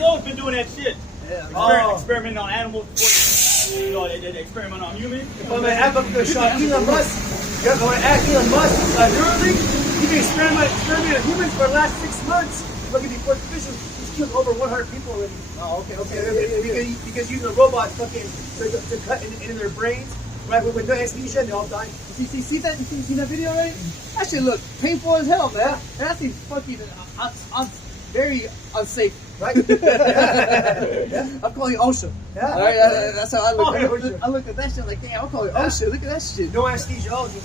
always been doing that shit. Yeah, experimenting on animals before, you know, they experiment on humans. If I'm gonna add up the shot, Elon Musk, you're going to add Elon Musk, Neuralink, he can experiment on humans for the last 6 months. Look at the fourth division, he's killed over 100 people already. Oh, okay. Because using a robot fucking to cut in their brains. Right, with no anesthesia, they all die. See that video already? That shit look painful as hell, man. And that's these fucking very unsafe. Right? I'm calling OSHA. Yeah. All right, that's how I look at it. OSHA. I look at that shit like, damn, I'm calling OSHA. Look at that shit. No anesthesiology.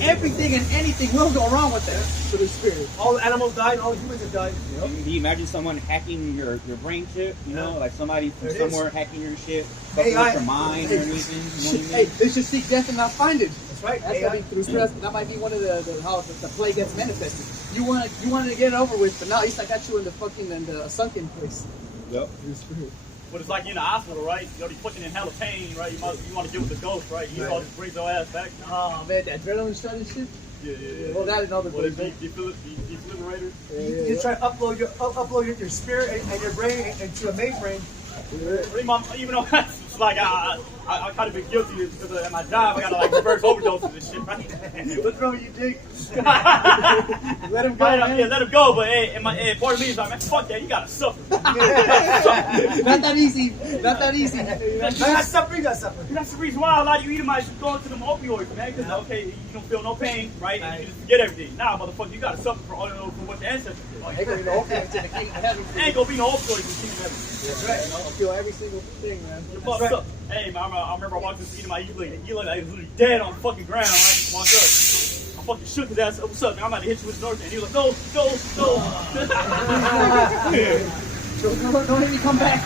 Everything and anything will go wrong with that. To the spirit. All the animals died, all the humans have died. Can you imagine someone hacking your brain chip? You know, like somebody from There it somewhere hacking your shit, fucking with your mind or anything. You know what I mean? Hey, they should seek death and not find it. That's right. That's gotta be through spirit. That might be one of how the plague gets manifested. You wanted to get it over with, but now he's like got you in the sunken place. Yep. Through spirit. But it's like you're in the hospital, right? You're already fucking in hell of pain, right? You want to deal with the ghost, right? You all just brings your ass back. Oh man, that adrenaline shot and shit. Yeah. Well, that and other Well, things. defibrillators. You try to upload your spirit and your brain into a mainframe. Even though it's like I kind of been guilty because at my job I gotta like reverse overdoses and shit, right? What's wrong with you, Jake? Let him go, man. Yeah, let him go. But part of me is like, man, fuck that. You gotta suffer. Not that easy. Not that easy. You got suffering, you got suffering. That's the reason why a lot of you Edomites should go into them opioids, man. Because okay, you don't feel no pain, right? And you can just forget everything. Nah, motherfucker, you gotta suffer for what your ancestors did. Like, Ain't gonna be no opioids in the kingdom of heaven. ain't gonna be no opioids in the kingdom of heaven. That's right. I'll feel every single thing, man. What's up? Hey, man, I remember I walked into Edomite. You look like he was literally dead on the fucking ground. I just walked up. I fucking shook his ass. What's up? Man, I'm about to hit you with the north. And he was like, no. Don't let me come back.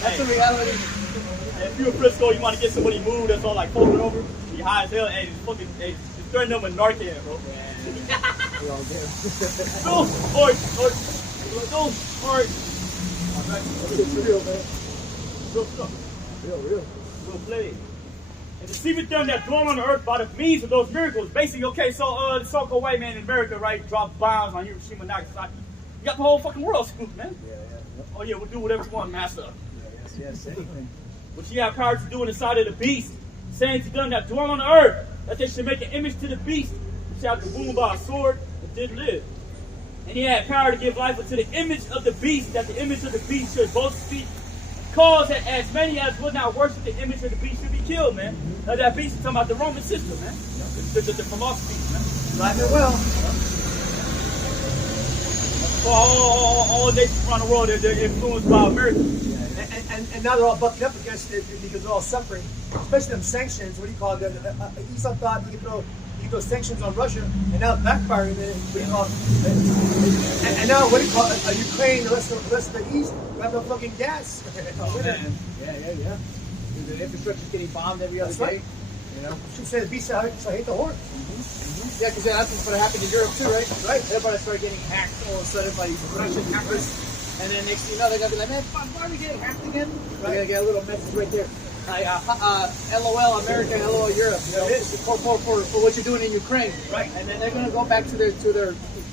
That's the reality. If you're a Frisco, you want to get somebody moved that's all like folded over. You high as hell. Hey, just threaten them with Narcan, bro. We all there. No, or. It's real, man. Real stuff. Real. Real play. And deceiving them that dwell on the earth by the means of those miracles. Basically, okay, so the so-called white man in America, right, dropped bombs on Hiroshima and Nagasaki. You got the whole fucking world scooped, man. Yeah. Oh yeah, we'll do whatever we want, master. Yes. Anything. What you have power to do in the sight of the beast, saying to them that dwell on the earth, that they should make an image to the beast, which shall be wounded by a sword, but did live. And he had power to give life unto the image of the beast, that the image of the beast should both speak, cause that as many as would not worship the image of the beast should be killed, man. Now that beast is talking about the Roman system, man. The philosophy, man. Life and well. All nations around the world, they're influenced by America. And now they're all bucking up against it because they're all suffering, especially them sanctions. What do you call it? Esau thought you could throw sanctions on Russia, and now it's backfiring. What do you call it? And now what do you call it? Ukraine, the rest of the East, we have no fucking gas. Oh, man. Yeah. The infrastructure's getting bombed every other day. Right. You know? Should say the beast, so I hate the horse. Yeah, because that's what's going to happen in Europe too, right? Right. Everybody started getting hacked all of a sudden by these Russian hackers. And then next thing you know, they're going to be like, man, fuck, why are we getting hacked again? They're going to get a little message right there. LOL America, LOL Europe. You know, for what you're doing in Ukraine. Right. And then they're going to go back to their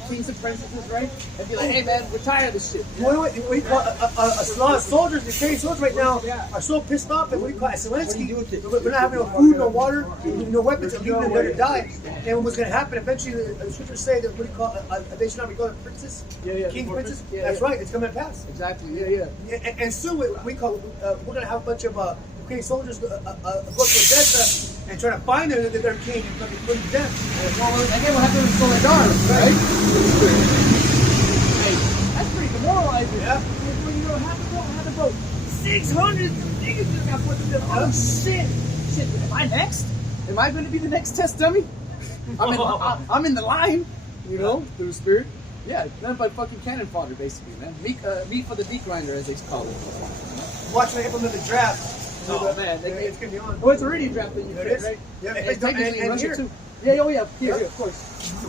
kings and princesses, right? And be like, hey man, we're tired of this shit. What do you call a lot of soldiers, Ukrainian soldiers right now are so pissed off that what do you call it? Zelensky, we're not having no food, no water, no weapons, and leaving them there to die. And what's going to happen eventually, the scriptures say that what do you call they should not be called a princess? King, princess? That's right, it's coming to pass. Exactly, yeah. And soon we're going to have a bunch of Ukrainian soldiers go to Odessa and try to find their king and put him to death. And then what happened with Soledar, right? Hey, that's pretty demoralizing. Yeah. When you don't have to vote. 600 niggas just got put to death. Oh shit. Am I next? Am I going to be the next test dummy? I'm in the line, you know, through the spirit. Yeah, nothing but fucking cannon fodder, basically, man. Meat for the meat grinder, as they call it. Watch when they implement the draft. Oh man, it's going to be on. Oh, it's already a draft that you said, right? Yeah, and technically in Russia here. too. Yeah, here, of course.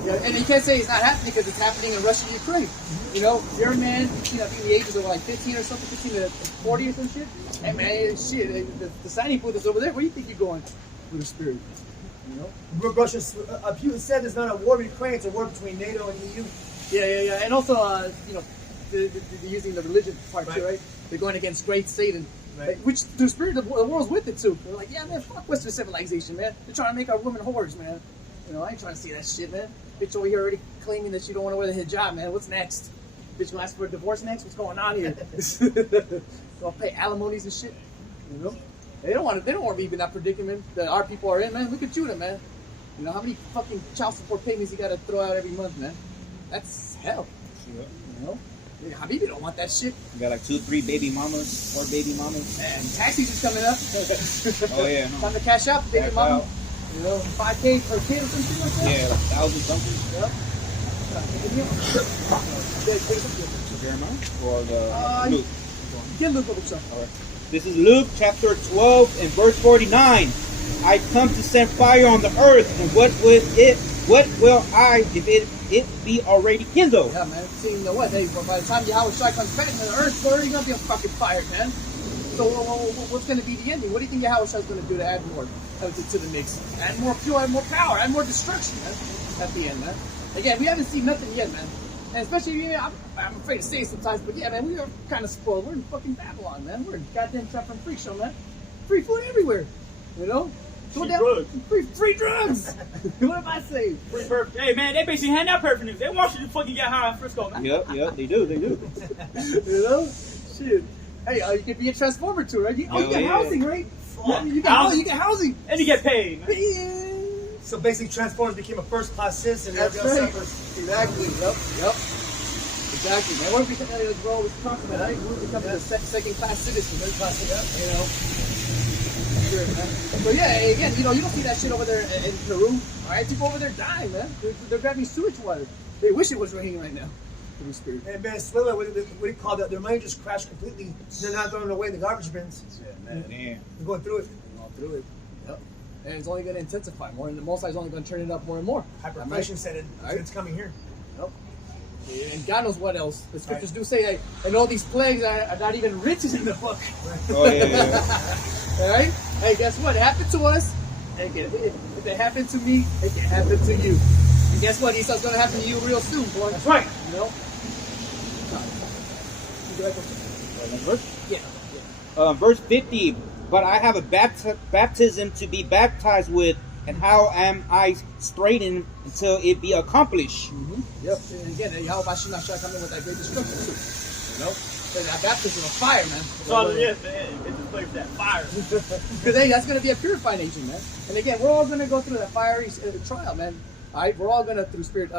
Yeah, and you can't say it's not happening because it's happening in Russia and Ukraine. You know, you're a man between, I think, the ages of like 15 or something, 15 to 40 or some shit. Hey man, shit, the signing booth is over there. Where do you think you're going with the spirit? You know? Russia, Putin said there's not a war with Ukraine, it's a war between NATO and EU. Yeah. And also, you know, they're using the religion part too, right? They're going against great Satan. Right. Which the spirit of the world's with it too. They're like, yeah, man, fuck Western civilization, man. They're trying to make our women whores, man. You know, I ain't trying to see that shit, man. Bitch over here already claiming that you don't want to wear the hijab, man. What's next? Bitch gonna ask for a divorce next? What's going on here? Gonna pay alimonies and shit. You know? They don't want to be in that predicament that our people are in, man. Look at Judah, man. You know how many fucking child support payments you gotta throw out every month, man? That's hell. You You know? Habibi don't want that shit. You got like 2, 3 baby mamas, 4 baby mamas. And tax season's coming up. Oh yeah, no. Time to cash out, baby Cash mama. out. You know, 5K per kid or something like that. Yeah, like 1,000 something. Yep. Jeremiah or the Luke. Get Luke over some. All right. This is Luke chapter 12 and verse 49. I come to send fire on the earth, and what will I if it be already kindled? Yeah, man. See, you know what? Hey, by the time YAHAWASHI comes back, the earth's already gonna be a fucking fire, man. So what's gonna be the ending? What do you think YAHAWASHI is gonna do to add more to the mix? Add more fuel, add more power, add more destruction, man. At the end, man. Again, we haven't seen nothing yet, man. And especially, I'm afraid to say it sometimes, but yeah, man, we are kind of spoiled. We're in fucking Babylon, man. We're in goddamn trap and freak show, man. Free food everywhere, you know? Free drugs. Free drugs. What am I saying? Free perf. Hey man, they basically hand out perfumes. They want you to fucking get high in Frisco, man. Yep, they do. You know? Shit. Hey, you could be a transformer too, right? You get housing, right? You get housing. And you get paid, man. Yeah. So basically, Transformers became a first-class citizen. That's everybody right. else suffers. Exactly. Yep. Exactly. Man, what are we becoming? We're always talking about, right? We're becoming a second-class citizen. Third-class, You know. Sure, man. So yeah, again, you know, you don't see that shit over there in Peru. All right, people over there dying, man. They're grabbing sewage water. They wish it was raining right now. Holy Spirit. And Venezuela, what do you call that? Their money just crashed completely. They're not throwing it away in the garbage bins. Yeah, man. Damn. They're going through it. All through it. Yep. And it's only going to intensify more, and the Most High is only going to turn it up more and more. Hyperinflation said it. Right. It's coming here. Yep. And God knows what else. The scriptures do say, hey, and all these plagues are not even written in the book. Oh yeah. All right? Hey, guess what? It happened to us. If it happened to me, it can happen to you. And guess what? Esau's going to happen to you real soon, boy. That's right. You know? Yeah. Verse 50. But I have a baptism to be baptized with, and how am I straitened until it be accomplished? Yep. And again, YAHAWASHI coming with that great destruction too. You know? So that baptism of fire, man. So yes, man. It just plays that fire. Because hey, that's going to be a purifying agent, man. And again, we're all going to go through that fiery trial, man. All right, we're all going to through spirit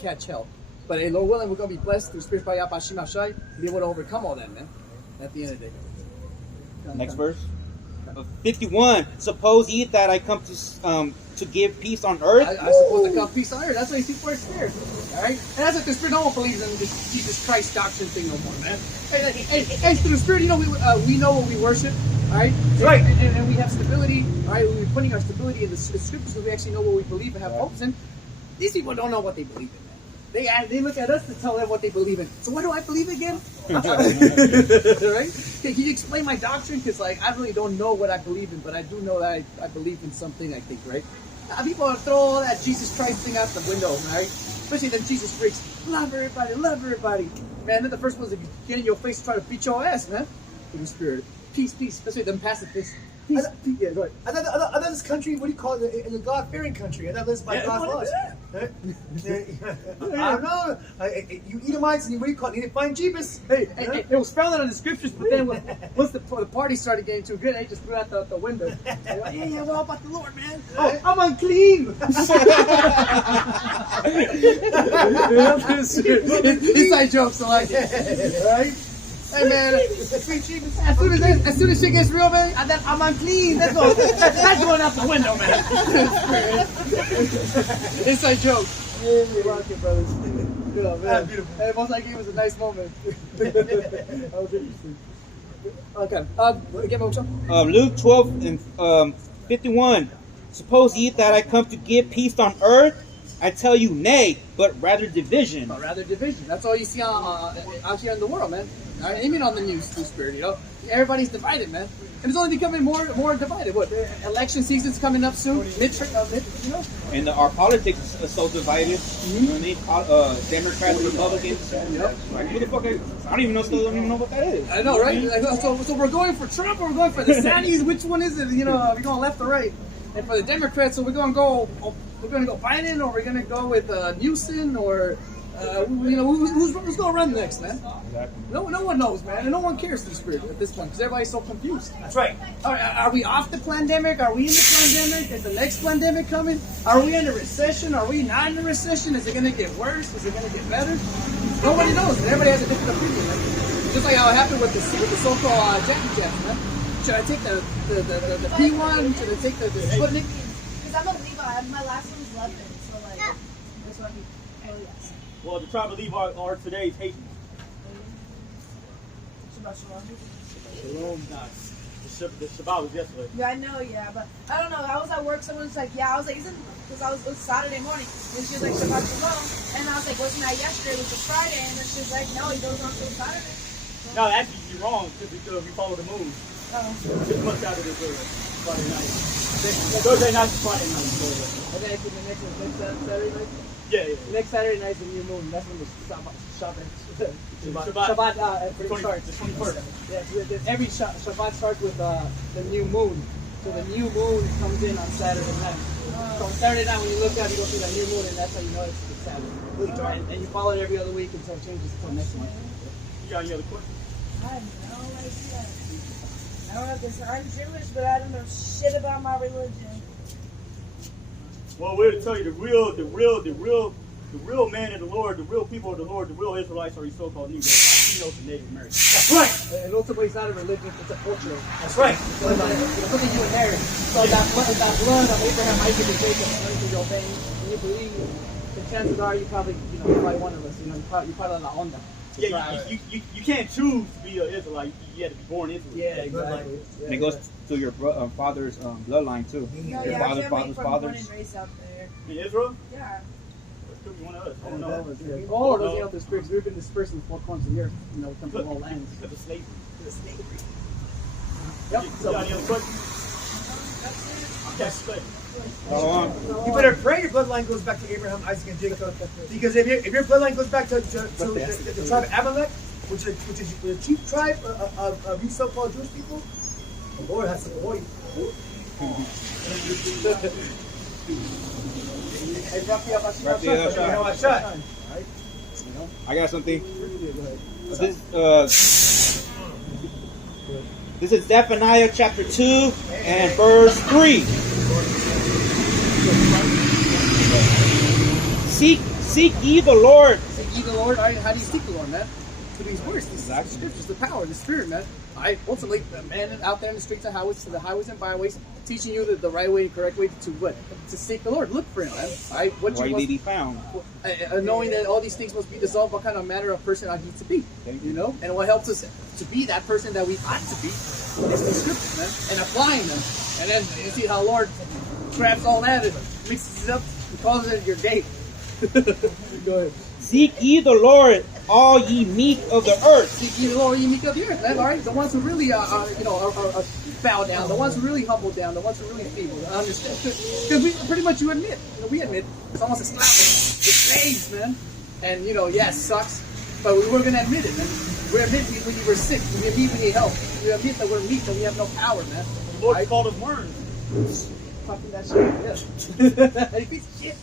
catch hell. But hey, Lord willing, we're going to be blessed through spirit by YAHAWASHI to be able to overcome all that, man. At the end of the day. Next verse. 51. Suppose ye that I come to give peace on earth. I suppose to come peace on earth. That's why these people are scared. All right, and that's what the spirit. No one believes in this Jesus Christ doctrine thing no more, man. Hey, through the spirit, you know we know what we worship. All right, Right. And we have stability. All right, we're putting our stability in the scriptures because we actually know what we believe and have hopes in. These people don't know what they believe in, man. They look at us to tell them what they believe in. So what do I believe again? Right? Okay, can you explain my doctrine? Because like I really don't know what I believe in, but I do know that I believe in something. I think, right? People throw all that Jesus Christ thing out the window, right? Especially them Jesus freaks. Love everybody. Man, then the first ones that get in your face and try to beat your ass, man. In the spirit, peace. Especially them pacifists. Peace. Yeah, go ahead. I thought this country, what do you call it? A God-fearing country. I thought this by God's laws. Right? I don't know. You Edomites, and what do you call it? You need to find Jeebus. Hey, it was founded on the scriptures, but then once the party started getting too good, they just threw out the window. Yeah, well, about the Lord, man. Oh, I'm unclean. Inside jokes, I like it. Right? Hey man, as soon as shit gets real, man, I'm unclean. That's going out the window, man. Inside joke. Yeah, rock it, brothers. Good on, man. Beautiful. Hey, most likely it was a nice moment. That was interesting. Okay. Again, what was Luke 12 and 51. Suppose ye that I come to give peace on earth? I tell you, nay, but rather division. But rather division. That's all you see out here in the world, man. All right, even on the news, through spirit, you know, everybody's divided, man, and it's only becoming more divided. What? Election season's coming up soon. You know. And our politics is so divided. You know what I mean? Democrats, Republicans. Yep. Like, who the fuck? I don't even know what that is. I know, right? Like, so we're going for Trump, or we're going for the Saudis. Which one is it? You know, we're going left or right. And for the Democrats, so we're going to go Biden, or we're going to go with Newsom, or you know, who's going to run next, man? Exactly. No one knows, man, and no one cares to spirit at this point because everybody's so confused. That's right. Are we off the pandemic? Are we in the pandemic? Is the next pandemic coming? Are we in a recession? Are we not in a recession? Is it going to get worse? Is it going to get better? Nobody knows. Everybody has a different opinion. Man. Just like how it happened with the so-called Jackie Jacks, man. Should I take the P1? Should I take the Sputnik? Because I'm a Levi. My last one's Lebanon, so like that's why he. Oh yes. Well, the tribe of Levi are today's Haitians. Shabbat shalom. Shalom. Nah, the Shabbat was yesterday. Yeah, I know. Yeah, but I don't know. I was at work. Someone's like, "Yeah." I was like, "Isn't?" Because it was Saturday morning, and she was like, "Shabbat shalom," and I was like, "Wasn't that yesterday? It was a Friday," and then she was like, "No, he goes on till Saturday." No, actually, you're wrong because we follow the moon. Oh. 6 months out of this Friday night. Thursday night to Friday night. And then the next Saturday night? Yeah. Next Saturday night is the new moon. That's when the Shabbat starts. The 21st. Yeah, every Shabbat starts with the new moon. So the new moon comes in on Saturday night. So on Saturday night when you look out, you go see that new moon, and that's how you know it's Saturday. And you follow it every other week until it changes until next month. You got any other questions? I have no idea. I don't know this. I'm Jewish, but I don't know shit about my religion. Well, we're to tell you the real man of the Lord, the real people of the Lord, the real Israelites are these so-called Negroes, Latinos, and Native Americans. That's right. And ultimately, it's not a religion; it's a culture. That's right. So look at you and Mary. So that blood of Abraham, Isaac, and Jacob running through your veins, and you believe, the chances are you're probably one of us. You're probably la onda. Yeah, you can't choose to be an Israelite. You have to be born into it. Yeah, exactly. And it goes to your father's bloodline too. No, Your yeah, father's I can't wait for born and raised out there. In Israel? Yeah. It could be one of us. I don't know. All of us, dispersed. We've been dispersed in the 4 corners of the earth. We come from all lands. Because of slavery. Yep. You got any other questions? That's it. Okay, You better pray your bloodline goes back to Abraham, Isaac, and Jacob. Because if your bloodline goes back to the tribe of Amalek, which is the chief tribe of these so-called Jewish people, the Lord has to avoid you. I got something. This is Zephaniah chapter 2 and verse 3. Seek ye the Lord. Seek ye the Lord. How do you seek the Lord, man? Through these words, these scriptures, the power, the spirit, man. Ultimately, the man out there in the streets and highways, to the highways and byways, teaching you the right way, the correct way to what? To seek the Lord. Look for Him, man. Where may be found. Knowing that all these things must be dissolved, what kind of manner of person I need to be, And what helps us to be that person that we ought to be is the scriptures, man, and applying them. And then you see how Lord grabs all that and mixes it up and calls it your gate. Go ahead. Seek ye the Lord, all ye meek of the earth. Seek ye the Lord, ye meek of the earth, man. All right, the ones who really are bow down, the ones who really humble down, the ones who really feeble, understand. Because we pretty much we admit it's almost a slaves, man. And yes, sucks, but we were gonna admit it, man. We admit when you were sick, we admit we need help. We admit that we're weak and we have no power, man. The Lord called us worms. Fucking that shit, yeah. Piece of shit,